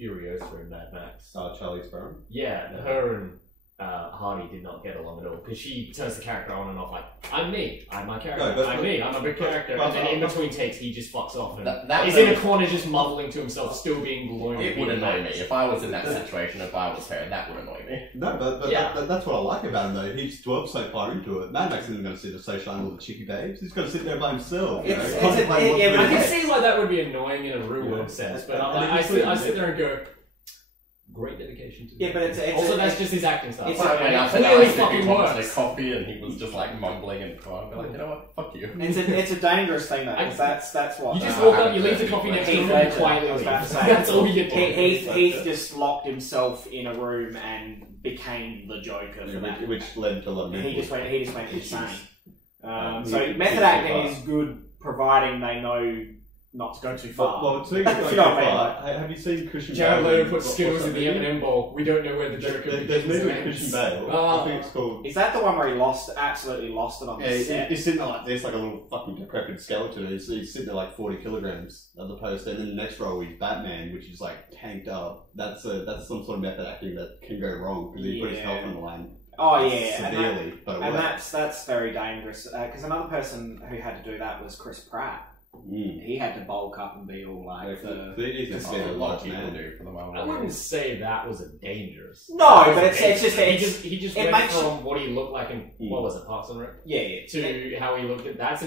Furiosa in Mad Max. Charlie Theron? Yeah, her and Hardy did not get along at all because she turns the character on and off like, I'm me, I'm my character, I'm me, I'm a big character, and then in between takes he just fucks off and he's in a corner just mumbling to himself, still being loyal. It would annoy me if I was in that situation. If I was her, that would annoy me. No, but that's what I like about him though. He's dwelled so far into it. Mad Max isn't going to sit and socialise with the cheeky babes. He's going to sit there by himself. But I can see why that would be annoying in a real world sense, but I sit there and go, great dedication to but it's also that's just his acting style. It's like when I clearly said fucking he wanted works. a coffee and he was just like mumbling and crying. Like, you know what? Fuck you. It's a dangerous thing though, because that's what You just walk up, you leave the coffee next to him, and quietly leave. That's all you get. Heath just locked himself in a room and became the Joker for that. Which led to a lot of He just went insane. So method acting is good, providing they know not to go too far. Well, speaking of going too far, have you seen Christian Bale? Jared Leto put Skittles in the M&M bowl. We don't know where the Joker is. There's a movie with Christian Bale. I think it's called... Is that the one where he absolutely lost it on the set? He's sitting there like this, like a little fucking decrepit skeleton. He's sitting there like 40 kilograms at the post. And then the next role he's Batman, which is like tanked up. That's some sort of method acting that can go wrong because he put his health on the line. Oh yeah, severely. And that's very dangerous. Because another person who had to do that was Chris Pratt. He had to bulk up and be all like It's a lot of people do for the moment. I wouldn't say that was a dangerous. No, but it's just he just went from what he looked like in what was it, Parks and Rec? Yeah. To how he looked at that's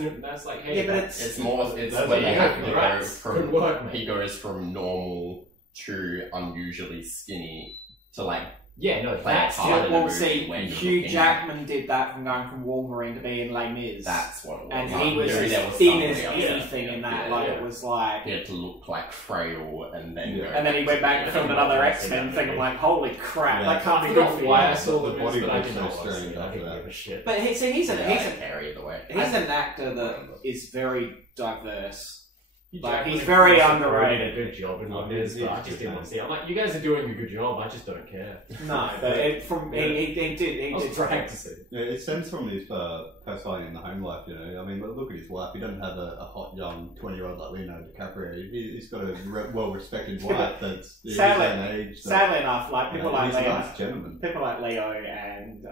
like hey. Yeah, but it's when they have to go from he goes from normal to unusually skinny to like. Yeah, no, that's well, see, Hugh Jackman did that from going from Wolverine to being Les Mis. That's what it was. And he was as thin as anything in that. It was like he had to look like frail, and then and then he went back and filmed another X-Men thing. I'm like, holy crap, that can't be good good for why I saw the body but I was didn't so know strange after that. shit. But he's an carry the way. He's an actor that is very diverse. Like, he's very Doing underrated. a good job in what it is, Yeah, but I just didn't want to see it. I'm like, you guys are doing a good job, I just don't care. No, but he I was did. dragged to see it. Yeah, it stems from his personality in the home life, you know. I mean, look at his wife. He doesn't have a hot, young 20-year-old like Leonardo DiCaprio. He's got a well-respected wife that's his own age. Sadly enough, like people like he's a Leo, nice gentleman. people like Leo and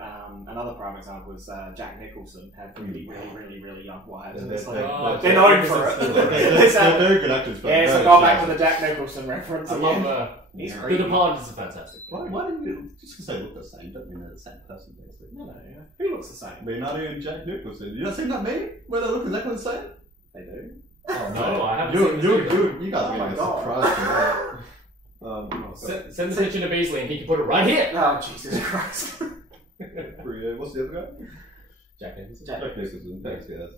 another prime example was Jack Nicholson have really young wives. And it's like, they're known for it. They're very good actors. But yeah, so go back to the Jack Nicholson reference. I again. love He's The great. Departed is a fantastic. Why didn't you just because they look the same? Don't mean they're the same person, basically. No, who looks the same? Leonardo and Jack Nicholson. You not seen that meme where they look exactly the same? They do. Oh No, I haven't seen this you guys are Oh going my to be God. surprised. Send the picture to Beazley and he can put it right here! Oh, Jesus Christ. What's the other guy? Jack Nicholson. Jack- Jack Nicholson. Thanks, yes.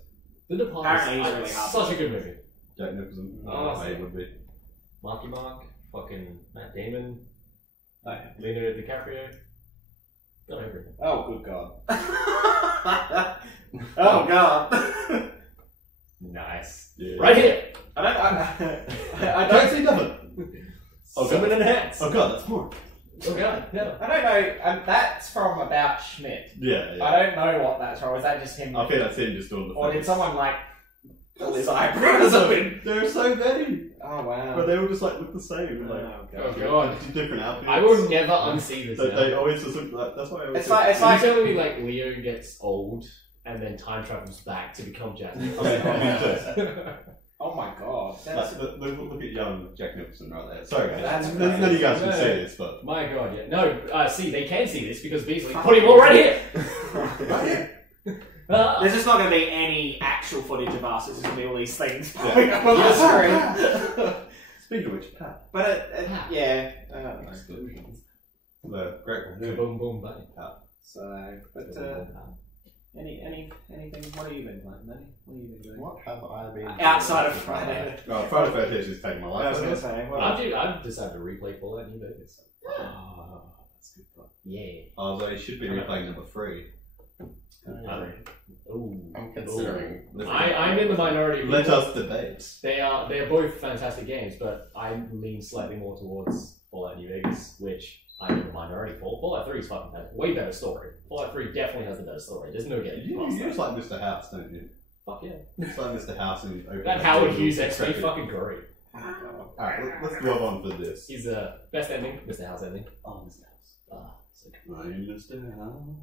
The Departed Apparently he's is really hard. such a good movie. Jack Nicholson. Oh, He would be. Marky Mark, fucking Matt Damon, Okay. Leonardo DiCaprio. Got everything. Oh, good God. Oh, God. Nice. Yeah. Right here! I I don't don't see nothing. Oh, Zooming God. in hands. Oh, God, that's more. Oh god, no. I don't know. That's from About Schmidt. Yeah, yeah. I don't know what that's from. Is that just him? I think that's him just doing the Or did face. someone like pull his eyebrows up in? There are so many. Oh wow. But they all just like look the same. Like, Oh, Oh god. different outfits. I will never unsee this now. They always just look like. That's why I always It's like it's Are you like telling me like Leo gets old and then time travels back to become Jack? oh my god. That's Look at young Jack Nicholson right there. Sorry, guys. That's None of you guys can No. see this, but My god, yeah. No, see, they can see this because Beazley put him all right here! right here. Ah. There's just not going to be any actual footage of us. It's just going to be all these things popping up on the screen. Speaking of which, Pat. But yeah, I don't know. Exclusions. The great one. Boom, boom, bang. So, but anything? What have you been playing, Matty? What have you been doing? What have I been Outside of doing? Friday. Oh, Friday 13th is taking my I life. was going to say, well, I've decided to replay Fallout New Vegas. Oh, that's good fun. Yeah. Although you should be replaying number 3. Ooh. I'm considering. I'm in the minority. Let us debate. They are both fantastic games, but I lean slightly more towards Fallout New Vegas, which I'm in the minority for. Fallout 3 is fucking way better story. Fallout 3 definitely has the better story. There's no getting You past just that. like Mr. House, don't you? Fuck yeah. It's like Mr. House and That Howard Hughes XP fucking great. Alright, let's move on for this. He's best ending, Mr. House ending. Oh, Mr. House. Ah, sick. I'm Mr. House.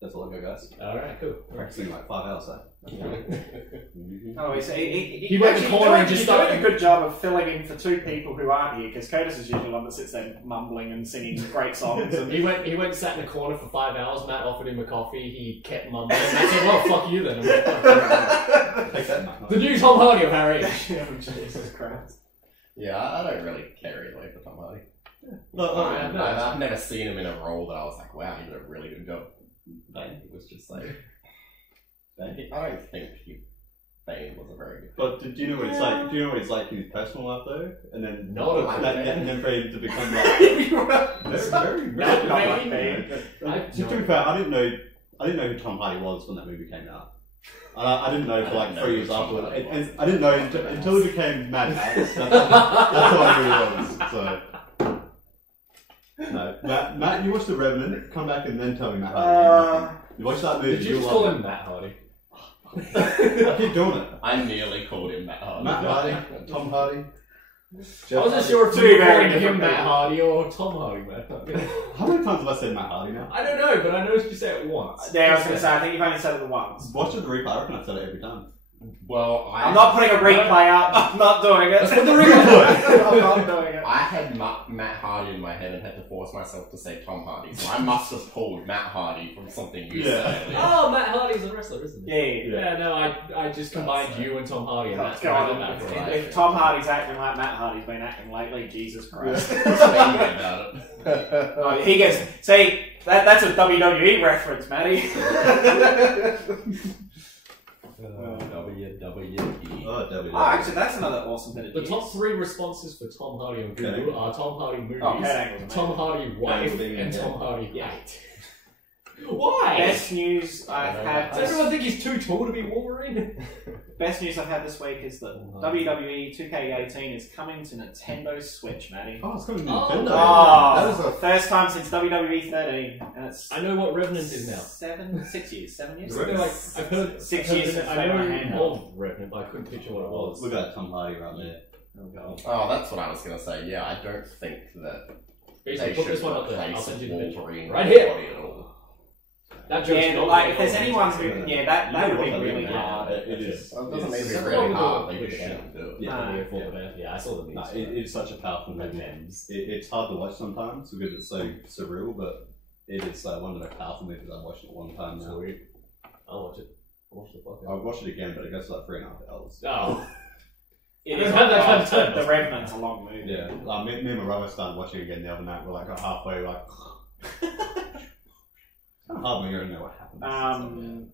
That's all I got, guys. Alright, cool. Practicing like 5 hours, though. Oh, He went in the corner and just you're doing started- a good job of filling in for 2 people who aren't here, because Curtis is usually the one that sits there mumbling and singing great songs. And He went sat in a corner for 5 hours, Matt offered him a coffee, he kept mumbling, and I said, well, fuck you then. I'm like, "Fuck Take that, Matt. you." The new Tom Hardy of Harry. oh, Jesus Christ. Yeah, I don't really care either way for Tom Hardy. yeah, no, I've never seen him in a role that I was like, wow, he did a really good job. Bane was just like, I don't think Bane was a very good. But do you know what it's like? Do you know what it's like in his personal life, though? And then Not like and then for him to become like That's very, Not not Bane. like Bane. To be fair, I didn't know who Tom Hardy was when that movie came out. I didn't know for like 3 years afterwards. And I didn't know until he became Mad Max. That's what I really was. So. No, Matt, you watched The Revenant. Come back and then tell me Matt Hardy. You watch that movie. Did you you'll just call love him Matt Hardy? it. I keep doing it. I nearly called him Matt Hardy. Matt Hardy, Tom Hardy. I wasn't sure if Two you were very calling him different Matt people. Hardy or Tom Hardy Matt Hardy. How many times have I said Matt Hardy now? I don't know, but I noticed you say it once. Yeah, I was going to say, I think you've only said it the once. Watch it the replay. I reckon I've said it every time. Well, I'm not putting a replay up. I'm not doing it. Let's put the replay I'm not doing it. I had Matt Hardy in my head and had to force myself to say Tom Hardy, so I must have pulled Matt Hardy from something you said earlier. Oh, Matt Hardy's a wrestler, isn't he? Yeah. Yeah, no, I just combined you and Tom Hardy, and that's God, why Matt if, Hardy. if Tom Hardy's acting like Matt Hardy's been acting lately, Jesus Christ. Thinking about it. Oh, he gets... See, that's a WWE reference, Matty. WWE. Oh, actually, that's another awesome bit of The news. top 3 responses for Tom Hardy on Google are Tom Hardy movies, Oh, Kurt Angle's Tom Hardy wife, Angle's and yeah. Tom Hardy Yeah. hate. Why? Best news I've had... Does everyone think he's too tall to be Wolverine? best news I've had this week is that WWE 2K18 is coming to Nintendo Switch, Matty. Oh, it's coming to Oh, Nintendo. no. Oh, That is a first time since WWE 13, and it's I know what Revenant is now. 7 years. So they're like, I've heard 6 years since I they were know handheld. of Revenant, but I couldn't picture what it was. Look at that Tom Hardy right there. Oh god. Oh, that's what I was gonna say. Yeah, I don't think that Basically, they put should this one up there. I'll replace send you the picture. Wolverine Right here. body at all. That joke's Yeah, not like very if there's well. anyone who, that would be really Yeah. hard. It is. Well, it doesn't It's need to be so really long hard. ago. They just shouldn't do it. Yeah, I saw the No, memes. it is such a powerful Like movie. memes. It's hard to watch sometimes because it's so surreal, but it is one of the most powerful movies I've watched at one time now. Sweet. I'll watch it. I'll watch the fuck I'll watch it again, but it goes to like 3.5 hours. Oh. It I is don't have that kind of time. the Revenant's a long movie. Yeah, me and my brother started watching it again the other night. We're like halfway, like hard when you don't know what happens.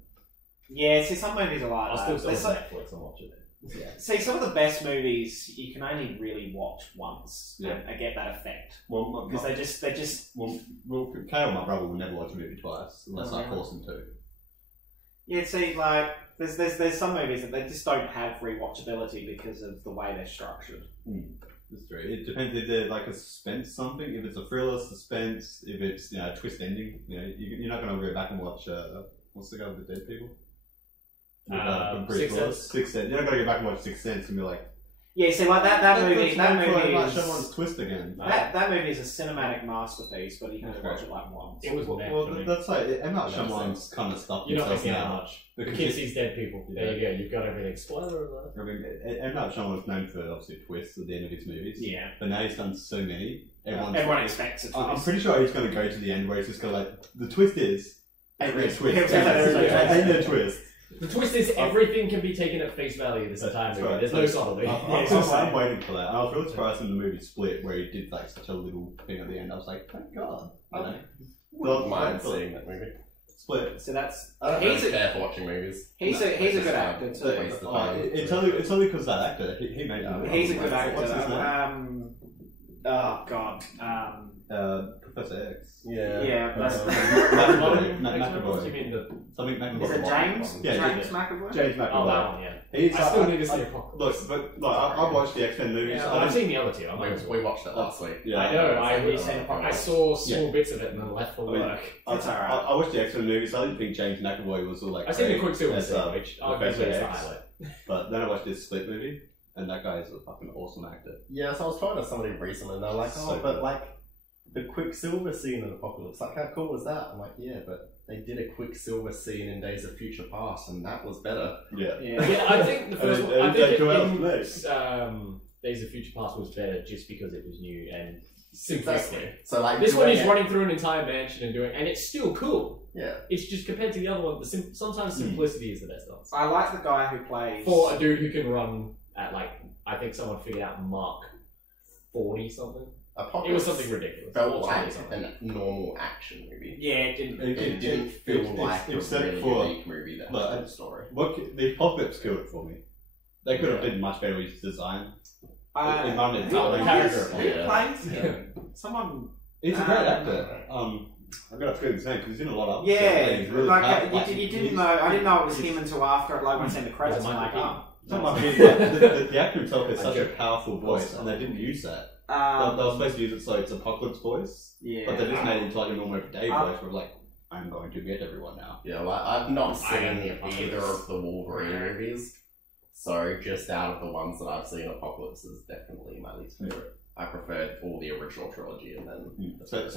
Yeah, see, some movies are like I'll that. still There's stay on Netflix and watch it. Yeah. See, some of the best movies you can only really watch once Yeah. and get that effect Well, because they just well, Kale, my brother, will never watch a movie twice unless I force him to. yeah. See, like there's some movies that they just don't have rewatchability because of the way they're structured. That's true. It depends if they're like a suspense something. If it's a thriller, suspense. If it's a twist ending, you're not going to go back and watch. What's the guy with the dead people? From Bruce Sixth Willis? Sense. Sixth Sense. You're not going to go back and watch Sixth Sense and be like, Yeah, see, like that movie. That movie is someone's twist again. that movie is a cinematic masterpiece, but you can only watch it like once. It was meant Well, for me. that's like M. Night That Shyamalan's kind of stuff. You're not himself missing out now. much. The Because kid it- sees dead people. Yeah. There you go. You've got everything. Spoiler alert. I mean, M. Night Shyamalan's known for obviously twists at the end of his movies. Yeah, But now he's done so many. everyone expects it. I'm pretty sure he's going to go to the end where he's just going to like, the twist is, ain't no twist. Yeah. Ain't no twist. The twist is everything can be taken at face value this entire That's movie. right. There's no subtlety. I'm waiting for that. I was really surprised in the movie Split where he did like such a little thing at the end. I was like, thank God. Wouldn't mind seeing that movie. Split. So that's I don't he's really a care for watching movies. he's a good actor Waste too. of time. It's only because that actor, he made it. He's a good What's his name? actor. Oh god. Professor X. Yeah, that's McAvoy. What do you mean the? Something McAvoy. is it James? Yeah, James McAvoy? James Oh, that McAvoy. one, yeah. He's, I still need to see Apocalypse. Look, but I watched the X-Men movies. Yeah, I I've don't- seen the other two. I might as well. We watched it last week. Yeah, I know. I saw small Yeah. bits of it and then left for I mean, work. That's alright. I watched the X-Men movies. I didn't think James McAvoy was all like. I seen the great Quicksilver as, scene, which arguably Professor is the X. highlight. But then I watched this Split movie, and that guy is a fucking awesome actor. Yeah, so I was talking to somebody recently, and they're like, So but good. like, the Quicksilver scene in Apocalypse, like, how cool was that? I'm like, yeah, but they did a Quicksilver scene in Days of Future Past, and that was better. Yeah. Yeah, I think the first And one. I they think come out in, next. Days of Future Past was better just because it was new and simplistic. So like, This one is yeah, running through an entire mansion and doing, and it's still cool. yeah. It's just compared to the other one, sometimes simplicity is the best answer. I like the guy who plays For a dude who can run at like, I think someone figured out Mark 40 something. Apocalypse It was something ridiculous. felt Or like 20 something. a normal action movie. Yeah, it didn't. It didn't feel like a except really for- unique movie that but- had a story. The Apocalypse killed it for me. They could have done much better with his design. Who character. plays Yeah. him? Someone. He's a great actor. I've got to forget his name because he's in a lot of other stuff. Yeah, He's really like powerful. you didn't know. I didn't know it was him until after, like when I seen the credits. I'm like, oh. The actor himself has such a powerful voice, and they didn't use that. They were supposed to use it so it's Apocalypse voice, Yeah. but they just made it into like a normal everyday voice where like, I'm going to get everyone now. Yeah, like, I've not I am seen the Apocalypse. either of the Wolverine movies, so just out of the ones that I've seen, Apocalypse is definitely my least favorite. I preferred all the original trilogy, and then So that's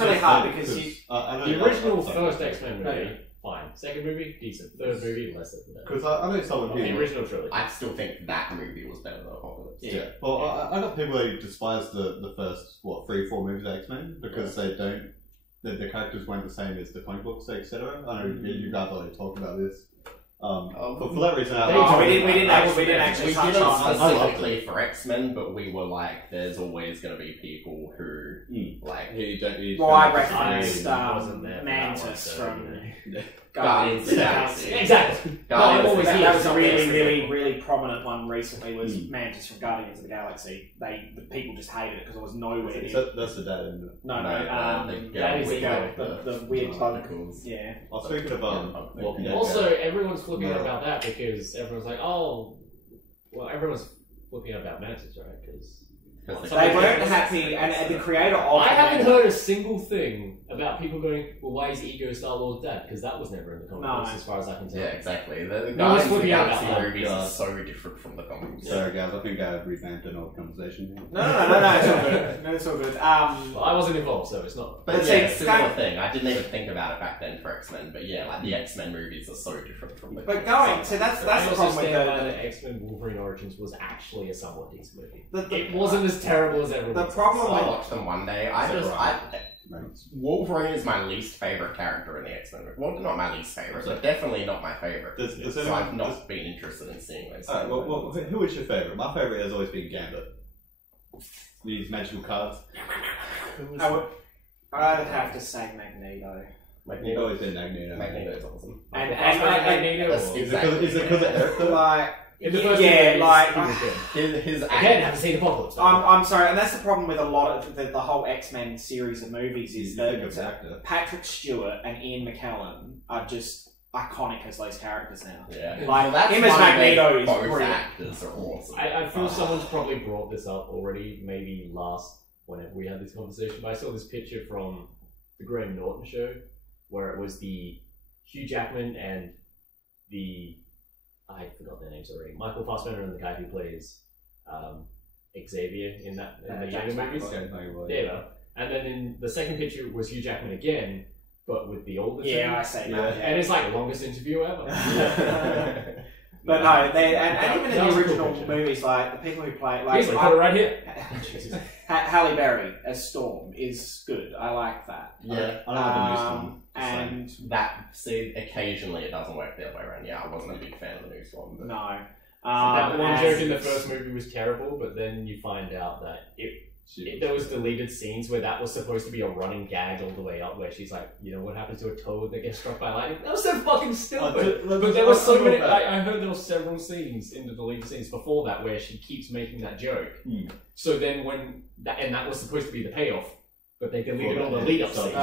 really hard because The original first X-Men movie, fine. Second movie, decent. Third movie, less than that. Because I know someone The who. original trilogy. I still think that movie was better than Apocalypse. Yeah. Well, I know people who despise the first 3-4 movies of X-Men because they don't. The characters weren't the same as the comic books, etc. I know you guys already talked about this. For that reason, we didn't actually We touch didn't on it. specifically for X-Men, but we were like, there's always going to be people who, like, Well, I I referenced wasn't there for that Mantis one, so, from Guardians of the Galaxy. Exactly. Guardians of the That was a Galaxy. really prominent one recently. Was Mantis from Guardians of the Galaxy? The people just hated it because it was nowhere near. That's the dad, isn't it? No, the that is with, the girl, like, the weird bug. tentacles. Yeah. I was speaking of Walking Dead. Also, everyone's flipping out about that because everyone's like, oh, well, everyone's flipping out about Mantis, right? Because They weren't happy, and the creator of I haven't heard a single thing about people going, well, why is Ego Star-Lord dead? Because that was never in the comics, as far as I can tell. Yeah, exactly. The No one's Guardians of the flipping out Galaxy about that. movies are so different from the comics. Sorry guys, I think I revamped an old conversation. No, it's all good. No, it's all good. Well, I wasn't involved, so it's not. But But yeah, see, similar go- thing. I didn't even think about it back then for X-Men, but yeah, like the X-Men movies are so different from the But comics. going, so that's I the also problem with stand by the that X-Men Wolverine Origins was actually a somewhat decent movie. The- It wasn't as terrible as everyone the says. problem I with watched them one day. Wolverine is my least favorite character in the X-Men movie. Well, not my least favorite, but definitely not my favorite. Does So anyone- I've not been interested in seeing those. Alright, well, who is your favourite? My favourite has always been Gambit. These magical cards. I would have to say Magneto. You've always been Magneto. Magneto's awesome. And Magneto, That's or- Is it because of Eric though? like, In the first yeah, movie, like, he was good. His Again, haven't seen Apocalypse. I'm sorry, and that's the problem with a lot of the whole X-Men series of movies is Think of the that actor. Patrick Stewart and Ian McKellen are just iconic as those characters now. Yeah. Like, that's him as why Magneto is both brilliant. actors are awesome. I feel someone's probably brought this up already, maybe whenever we had this conversation, but I saw this picture from the Graham Norton show where it was the Hugh Jackman and I forgot their names already. Michael Fassbender and the guy who plays Xavier in the James younger movies. McAvoy. There you go. And then in the second picture was Hugh Jackman again, but with the older Yeah, team. I say Yeah. that. And it's like the longest interview ever. But no, and even in that was the a cool original picture. movies, like the people who play, like Beazley, put it right here. Jesus. Halle Berry as Storm is good. I like that. Yeah. I don't know the news one. And Occasionally it doesn't work the other way around. Yeah, I wasn't a big fan of the news one. But... no. That one and- joke in the first movie was terrible, but then you find out that there was deleted scenes where that was supposed to be a running gag all the way up, where she's like, you know what happens to a toad that gets struck by lightning? That was so fucking stupid. But there were so many. I heard there were several scenes in the deleted scenes before that where she keeps making that joke. So then that was supposed to be the payoff. But they deleted all the lead-up scenes. It's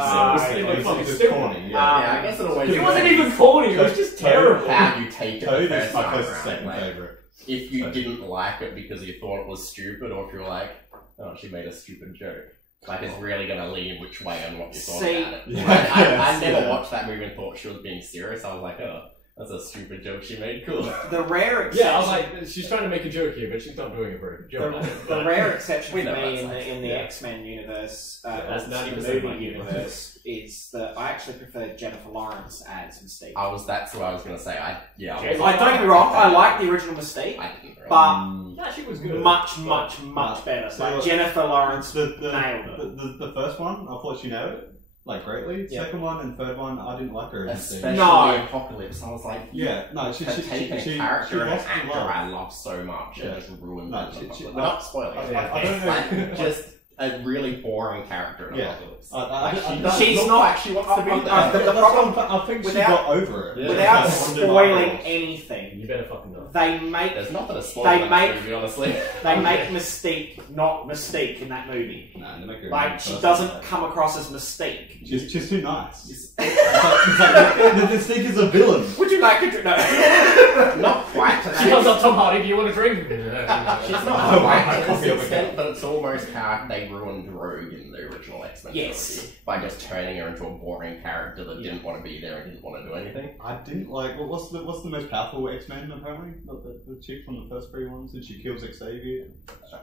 fucking just stupid. corny, yeah, I guess it'll always. It wasn't even corny. It was just terrible. How you take it Toad the is first my time closest around, second like, favourite. if you didn't like it because you thought it was stupid, or if you're like, oh, she made a stupid joke. Like, it's really going to lean which way on what you thought See- about it. Yeah. Like, I Yes, never yeah. watched that movie and thought she was being serious. I was like, oh, that's a stupid joke she made. Cool. The rare exception. Yeah, I was like, she's trying to make a joke here, but she's not doing a very good job. The rare exception We for know me that's in the yeah. X-Men universe, that's or the 90% movie my universe, is that I actually prefer Jennifer Lawrence as Mystique. That's what I was going to say. Yeah. Like, don't get me wrong, I like the original Mystique, I didn't really. but Yeah, she was good. much better. So, Like, Jennifer Lawrence The nailed it. the first one, I thought she nailed it, like greatly. Yeah. Second one and third one, I didn't like her. in the Especially scene. No. Apocalypse. I was like, Yeah, no, she taking a character and an lost the actor love. I love so much Yeah. and just ruined No, it. she- We're not spoiling it. I don't know. Like, just a really boring character in Yeah. Apocalypse. I- Like, I- she doesn't She's look not- like she wants to be there. the problem- I think she without- got over it. Yeah. Without That's one of my spoiling rules. anything, You better fucking know. they make There's nothing to spoil They in make- that movie, honestly. Mystique not Mystique in that movie. Nah, they make her a Like, good she person. doesn't come across as Mystique. She's too nice. She's- It's like the Mystique is a villain. Would you like to no? Not quite to She comes that. up, Tom Hardy, do you want a drink? She's Oh, not quite my to God. this extent, but it's almost how they ruined Rogue in the original X-Men Yes. trilogy by just turning her into a boring character that didn't want to be there and didn't want to do anything. I didn't like. What's the most powerful X-Men apparently? The chick from the first three ones, and she kills Xavier.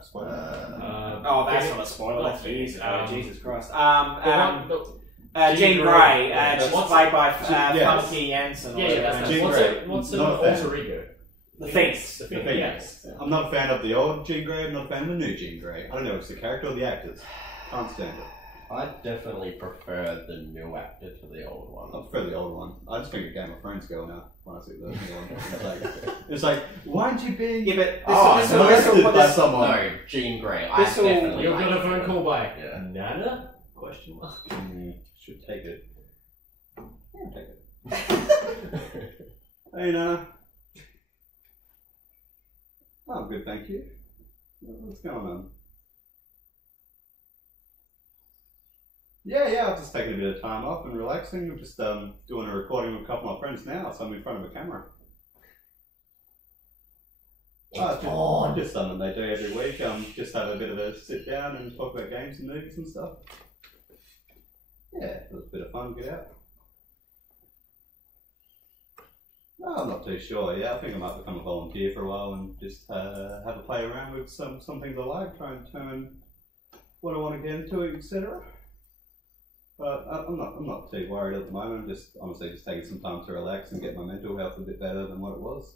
Spoiler. Oh, that's not a spoiler. That's Not years ago. um, Jesus Christ. Jean Jean Grey, Grey. She's what's- played by yes. Funky Jansen. or Yeah, whatever. that's Jean what's Grey. what's an Not a fan. alter ego? The Phoenix. The The Phoenix, Phoenix. yes. I'm not a fan of the old Jean Grey. I'm not a fan of the new Jean Grey. I don't know if it's the character or the actors. Can't stand it. I definitely prefer the new actor to the old one. I prefer the old one. I just think a Game of Thrones girl now. When I see the new one, it's like, why aren't you being Yeah, but molested by this someone? No, Jean Grey. I This'll- definitely You'll like get a her. phone call by Yeah. Nana? Question mark. Should take it. Yeah, take it. Hey, Nana. Oh, good, thank you. What's going on? Yeah, I've just taken a bit of time off and relaxing. I'm just doing a recording with a couple of my friends now, so I'm in front of a camera. Just something they do every week. Just have a bit of a sit down and talk about games and movies and stuff. Yeah, it was a bit of fun. Get out. No, I'm not too sure. Yeah, I think I might become a volunteer for a while and just have a play around with some things I like, try and determine what I want to get into, etc. But I'm not too worried at the moment. I'm just honestly just taking some time to relax and get my mental health a bit better than what it was.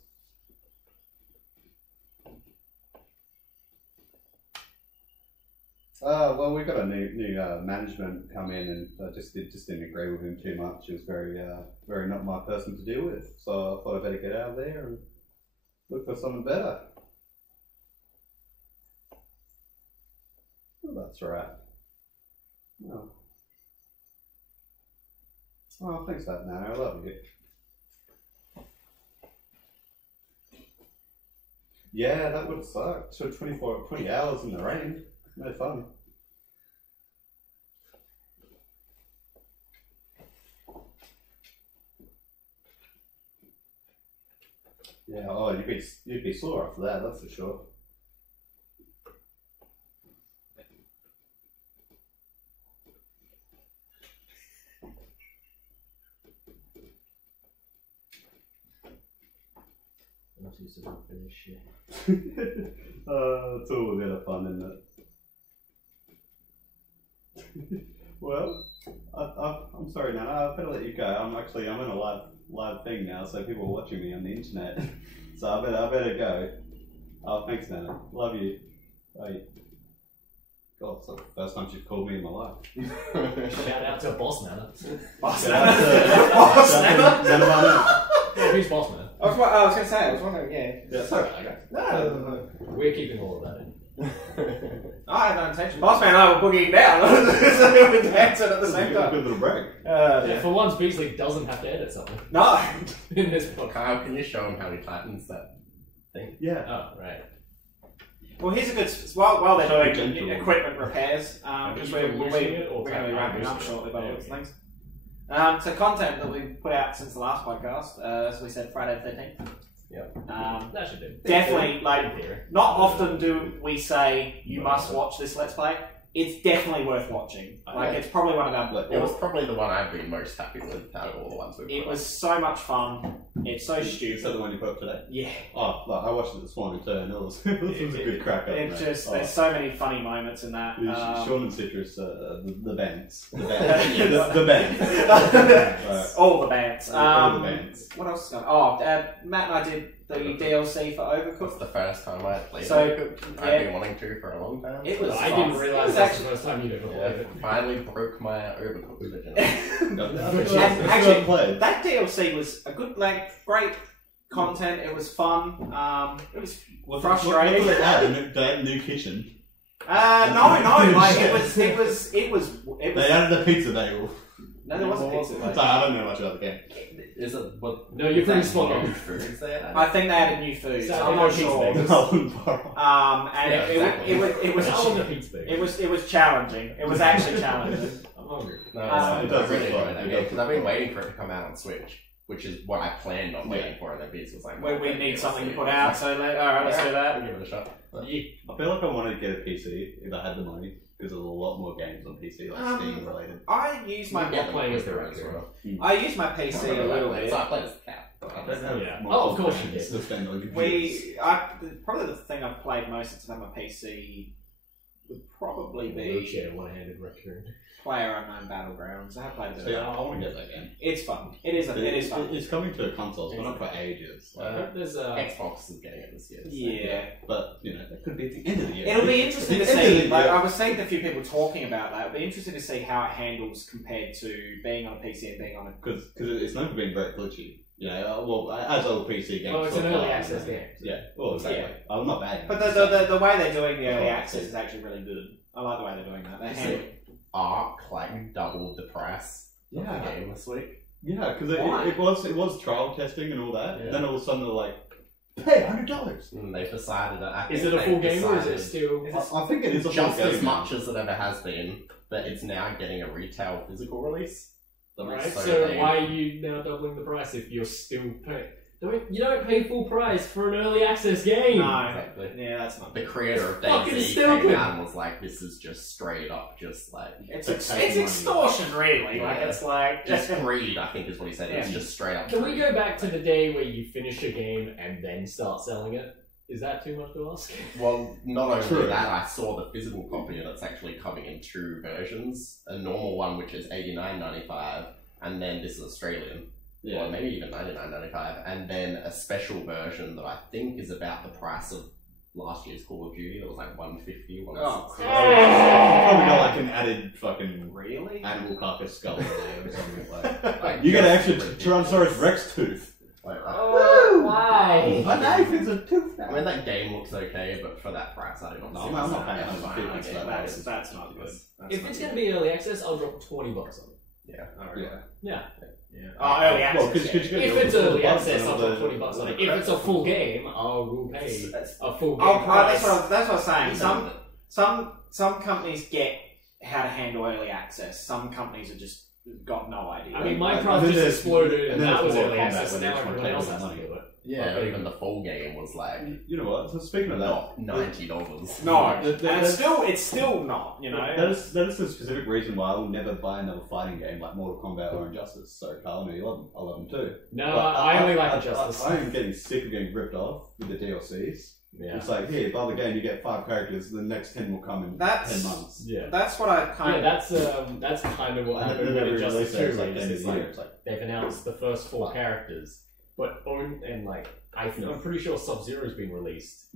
Well, we got a new management come in, and I just didn't agree with him too much. He was very not my person to deal with, so I thought I'd better get out of there and look for something better. Well, that's right. Oh, thanks for that, Nana. I love you. Yeah, that would suck. So 20 hours in the rain. No fun. Yeah, oh, you'd be sore after that, that's for sure. I'm too simple for this shit. It's all a bit of fun, isn't it? Well, I'm sorry, Nana. I better let you go. I'm in a live thing now, so people are watching me on the internet. So I better go. Oh, thanks, Nana. Love you. Bye. God, it's like the first time she's called me in my life. Shout out to Bossman. Nana. Yeah, who's Bossman? I was going to say, I was wondering, yeah. Yeah, sorry, I guess. No. We're keeping all of that in. I had no intention. Bossman and I were boogieing down. So we were dancing at the same time. Good little break. Yeah, for once, Beazley doesn't have to edit something No. in this book. Kyle, can you show him how he tightens that thing? Yeah. Oh, right. Well, here's a good... While they're doing Gentle. equipment repairs, because we're going to be wrapping up shortly by the looks of things. So content that we've put out since the last podcast, as we said, Friday the 13th. Yep. That should do. Definitely, like, In theory. not often do we say you must watch this Let's Play. It's definitely worth watching. Like, it's probably one of our... It was probably the one I've been most happy with out of all the ones we've It put was so much fun. It's so Is stupid. that the one you put up today? Yeah. Oh, look, I watched it this morning too, and it was a good crack up. It's just, there's so many funny moments in that. Sean and Citrus, the bands. The bands. the bands. All the bands. All the bands. What else is going on? Oh, Matt and I did the DLC for It's Overcooked. the first time I played So, it. yeah. I've been wanting to for a long time. It was I fun. didn't realise It was that's the first time you'd ever played it. Finally broke my Overcooked religion. Actually, that DLC was a good length, great content. It was fun. It was frustrating. What did they add? They added a new kitchen. No. Like it was. They added a pizza bagel. No, there wasn't pizza. Sorry, I don't know much about the game. Is it? What? No, you're pretty spot on. Foods they added? I think they added new food. So I'm no not pizza sure. bagels. And Yeah, exactly. it was I want a pizza bagel. it was challenging. It was actually challenging. I'm hungry. No, it I does really look enjoyed fun. that game because I've been waiting for it to come out on Switch, which is what I planned on waiting for, and then Beats was like, We need something to put out, so alright, let's do that. I'll give it a shot. But I feel like I wanted to get a PC if I had the money, because there's a lot more games on PC, like Steam related. I use my Yeah, playing as the the right right well. I use my PC a little bit. So I played as a cat. Yeah. Oh, of course you did. To spend on computers. Probably the thing I've played most since I've had my PC would probably be Wheelchair, one-handed raccoon. PlayerUnknown Battlegrounds. I have played So it. yeah, I want to get that game. It's fun. It is fun. It's coming to consoles, but not for ages. There's Xbox is getting it this year. so- Yeah. But, you know, that could be at the end of the year. It'll be interesting to At the end of see. the Like year. I was seeing a few people talking about that. It'll be interesting to see how it handles compared to being on a PC and being on a. Because it's known for being very glitchy. You know, well, as old PC games. Well, it's an sort of early are, access you know. game. Yeah, well, exactly. Yeah. I'm not bad. But the way they're doing the early access is actually really good. I like the way they're doing that. They handle. Arc like doubled the price of the game this week. Yeah, because Why? it was trial testing and all that. Yeah. And then all of a sudden they're like, pay $100. And they've decided that. Is it a full game or is it still? I think it is a full just game as now. much as it ever has been, but it's now getting a retail physical release. Right. So So they- why are you now doubling the price if you're still paying? You don't pay full price for an early access game. No. Exactly. Yeah, that's not. The creator of Fucking DayZ stupid. came out and was like, "This is just straight up, just like It's taking extortion, really. Like Yeah. it's like just greed." I think is what he said. It's Yeah. just straight up. Can we greed. go back to the day where you finish a game and then start selling it? Is that too much to ask? Well, not only True. that, I saw the physical copy and it's actually coming in two versions. A normal one, which is $89.95, and then this is Australian. Yeah. Or maybe even $99.95, and then a special version that I think is about the price of last year's Call of Duty. It was like $150, Oh, $160. Probably got like an added fucking really. animal carcass skull in there or something like. Like, You get an just extra ridiculous. Tyrannosaurus Rex tooth. Like, Oh, why? A knife is a tooth. I mean, that game looks okay, but for that price, I do not No, see I'm not myself paying ever buying $150 a for game. that. That's not good. That's If not it's good. going to be early access, I'll drop $20 on it. Oh, Yeah. Yeah. Yeah. Oh, early access. Well, 'cause you If get it's the early bucks access, and I'll all drop the- $20 on it. the If it's a crap. full game, I will pay That's- a full game Oh, price. that's what I was saying. Even Some companies get how to handle early access. Some companies have just got no idea. I mean, And Minecraft then just there's- exploded, and and then that there's was Mortal early Kombat access, when and they now try to everyone take else all the has to money. do it. Yeah, but even the full game was like You know what? So speaking of that, not $90. no, That- and it's still not. You know. that is the specific reason why I will never buy another fighting game like Mortal Kombat or Injustice. So Carl, I love them too. No, But I only like Injustice. I am getting sick of getting ripped off with the DLCs. Yeah. It's like, here, buy the game, you get 5 characters, the next 10 will come in That's- 10 months. Yeah. That's what I kind Yeah, of. that's kind of what And happened then with every Injustice release there is 2. like the end of It's the year. like It's like, they've announced the first 4 characters, but I'm pretty sure Sub-Zero's been released.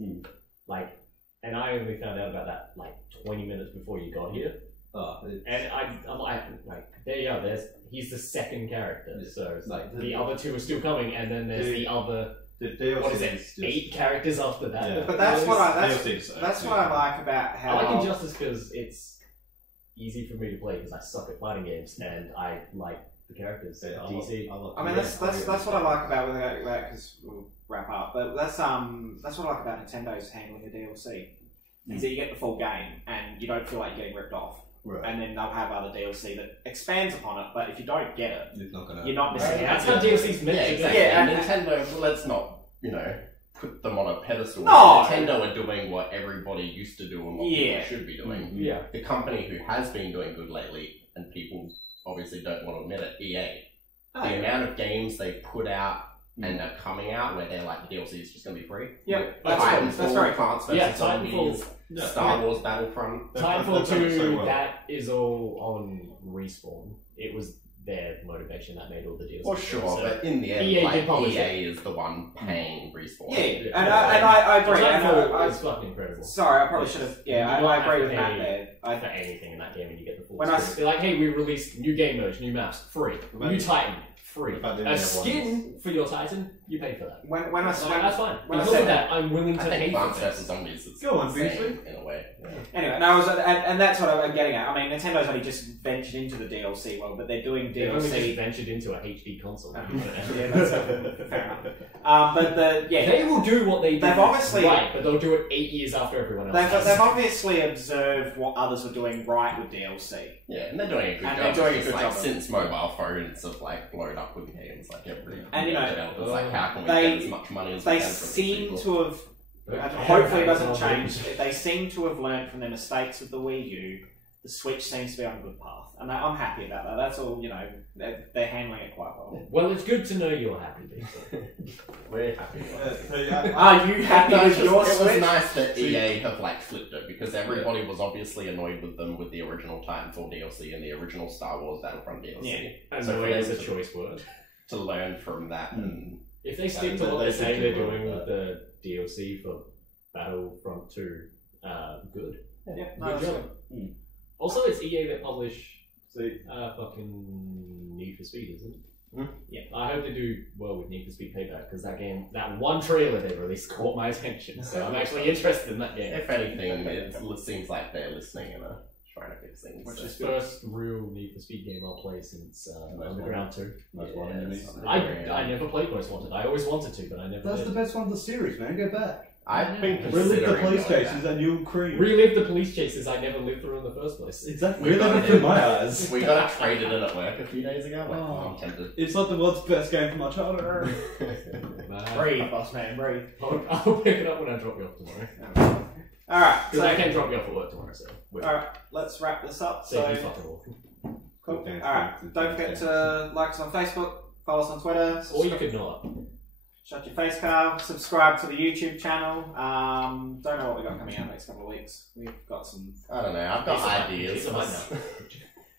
Like, and I only found out about that like 20 minutes before you got here. And I'm like, there you go. He's the second character. So it's like the other 2 are still coming, and then there's the other. the DLC What is it? just, 8 characters after that. Yeah. But that's what DLCs, that's what I like about I how. like Injustice because it's easy for me to play because I suck at fighting games and I like the characters. DC. I mean, that's what I like about because we'll wrap up. But that's what I like about Nintendo's handling the DLC. Is that you get the full game and you don't feel like you're getting ripped off. Right. And then they'll have other DLC that expands upon it. But if you don't get it, It's not gonna. you're not missing out. That's how DLC's meant Yeah, to be. exactly. Yeah, and Nintendo, well, let's not, put them on a pedestal. No. Nintendo are doing what everybody used to do and what Yeah. people should be doing. Yeah. The company who has been doing good lately, and people obviously don't want to admit it, EA. The amount of games they've put out and are coming out where they're like, the DLC is just going to be free. Yep, Titanfall, that's right. Plants vs. Yeah, Zombies, Titanfall. Star Wars Battlefront. Titanfall That's done 2, so well. that is all on Respawn. It was their motivation that made all the deals. Well, sure, So, but in the end, EA like, did publish EA is the one paying Respawn. Yeah, and I agree. And Titanfall is fucking incredible. sorry, I probably should have. Yeah, You don't I have agree to with Matt pay there. for anything in that game and you get the full When I experience. They're like, hey, we released new game modes, new maps, free. New Titan, free. If I didn't A have skin for your Titan, you pay for that. When I Like, that's fine. when I Because said of that, I'm willing I to pay think for Plants vs. this. Zombies is Go on, the same Beazley. in a way. Yeah. Anyway, no, and that's what I'm getting at. I mean, Nintendo's only just ventured into the DLC world, but they're doing They've only just DLC. ventured into a HD console. Yeah, that's fair enough. But They will do what they do. They've obviously- right, but they'll do it 8 years after everyone else. they've obviously observed what others were doing right with DLC. Yeah, and they're doing a good And job. they're doing a It's good like, job. since mobile phones have like blown up with games, like every And, you know, developer's like, how can we they- get as much money as we They can from these seem people? to have. Hopefully, it doesn't change. They seem to have learned from their mistakes with the Wii U. The Switch seems to be on a good path, and I'm happy about that. That's all. They're handling it quite well. Well, it's good to know you're happy, Beazley. We're happy. Are you happy No, with it your was Switch? nice that EA have like flipped it because everybody was obviously annoyed with them with the original Titanfall DLC and the original Star Wars Battlefront DLC. Yeah. And So the for way is them a choice word. to learn from that and If they stick to They- what they they're should saying do they're well doing with with the DLC for Battlefront 2, good. Yeah, no, Good that's job. good. Also, it's EA that publish See, fucking Need for Speed, isn't it? Yeah. I hope they do well with Need for Speed Payback because that game, that one trailer they released caught my attention. So I'm actually interested in that game. if anything, it seems like they're listening and are trying to fix things. Which So- is The first real Need for Speed game I'll play since Underground 2. Most Yeah, Wanted, you mean? it's- I never played Most Wanted. I always wanted to, but I never That's did. the best one of the series, man. Go back. I've been Relive considering the police doing chases that. and you'll cream. Relive the police chases I never lived through in the first place. Exactly. We Relive got it through it. my eyes. We got it traded in at work a few days ago. Like, Oh. I'm tempted. It's like the world's best game for my childhood. Breathe, boss man, breathe. I'll pick it up when I drop you off tomorrow. Alright, Because so I can drop you off at work tomorrow, so. alright, let's wrap this up. Save you So fucking walking. cool. Thanks, Alright, thanks, don't forget to like us on Facebook, follow us on Twitter, Or you could not. shut your face, Carl. Subscribe to the YouTube channel. Don't know what we got coming out next couple of weeks. We've got some. I don't know. I've got ideas. It's a For, button.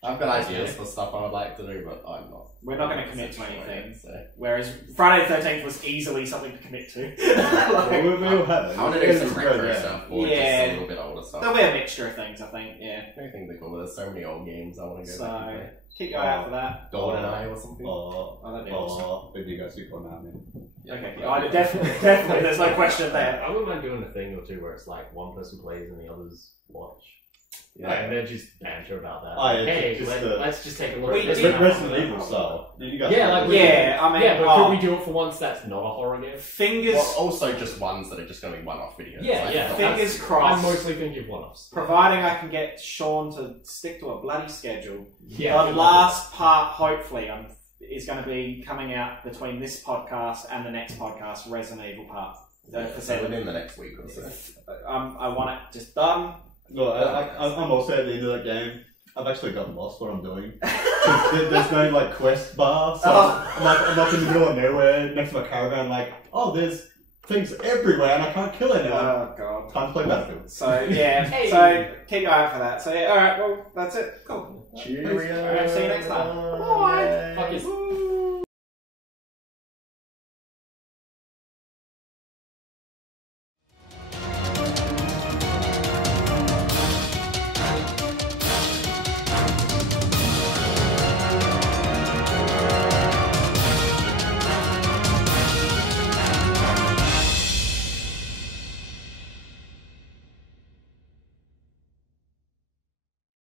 I've got ideas for stuff I would like to do, but I'm not. We're not going to commit to anything. So. Whereas Friday the 13th was easily something to commit to. Well, we all have it. I want to do some retro stuff, or Yeah. just a little bit older stuff. There'll be a mixture of things, I think. Yeah. I think they're cool. There's so many old games I want to go So back and play. keep your eye out for that. Dawn and I or something. Oh, Oh, that'd be awesome. but you guys do now, man. Okay. Oh, definitely. There's no question there. I wouldn't mind doing a thing or two where it's like one person plays and the others watch. Yeah. And they're just banter about that. Oh, yeah, hey, just let's just take a look We at this. did- now. Resident Evil style. You guys Yeah, like Yeah, I mean, yeah, but oh, could we do it for once that's not a horror game? fingers. Well, also just ones that are just going to be one-off videos. Yeah, Like, yeah. not- Fingers that's- crossed. I'm mostly thinking of one-offs. Providing I can get Sean to stick to a bloody schedule. Yeah. The last part, hopefully, is going to be coming out between this podcast and the next podcast, Resident Evil part. For so 7. within the next week or so. I want it just done. No, I'm also at the end of that game. I've actually got lost what I'm doing. There's no like quest bar, so I'm like in the middle of nowhere next to my caravan. Like, oh, there's things everywhere, and I can't kill anyone. Oh god. Time to play Battlefield. So yeah, Hey. so keep your eye out for that. So yeah, all right. Well, that's it. Cool. Cheerio. All right, see you next time. Bye. Fuck is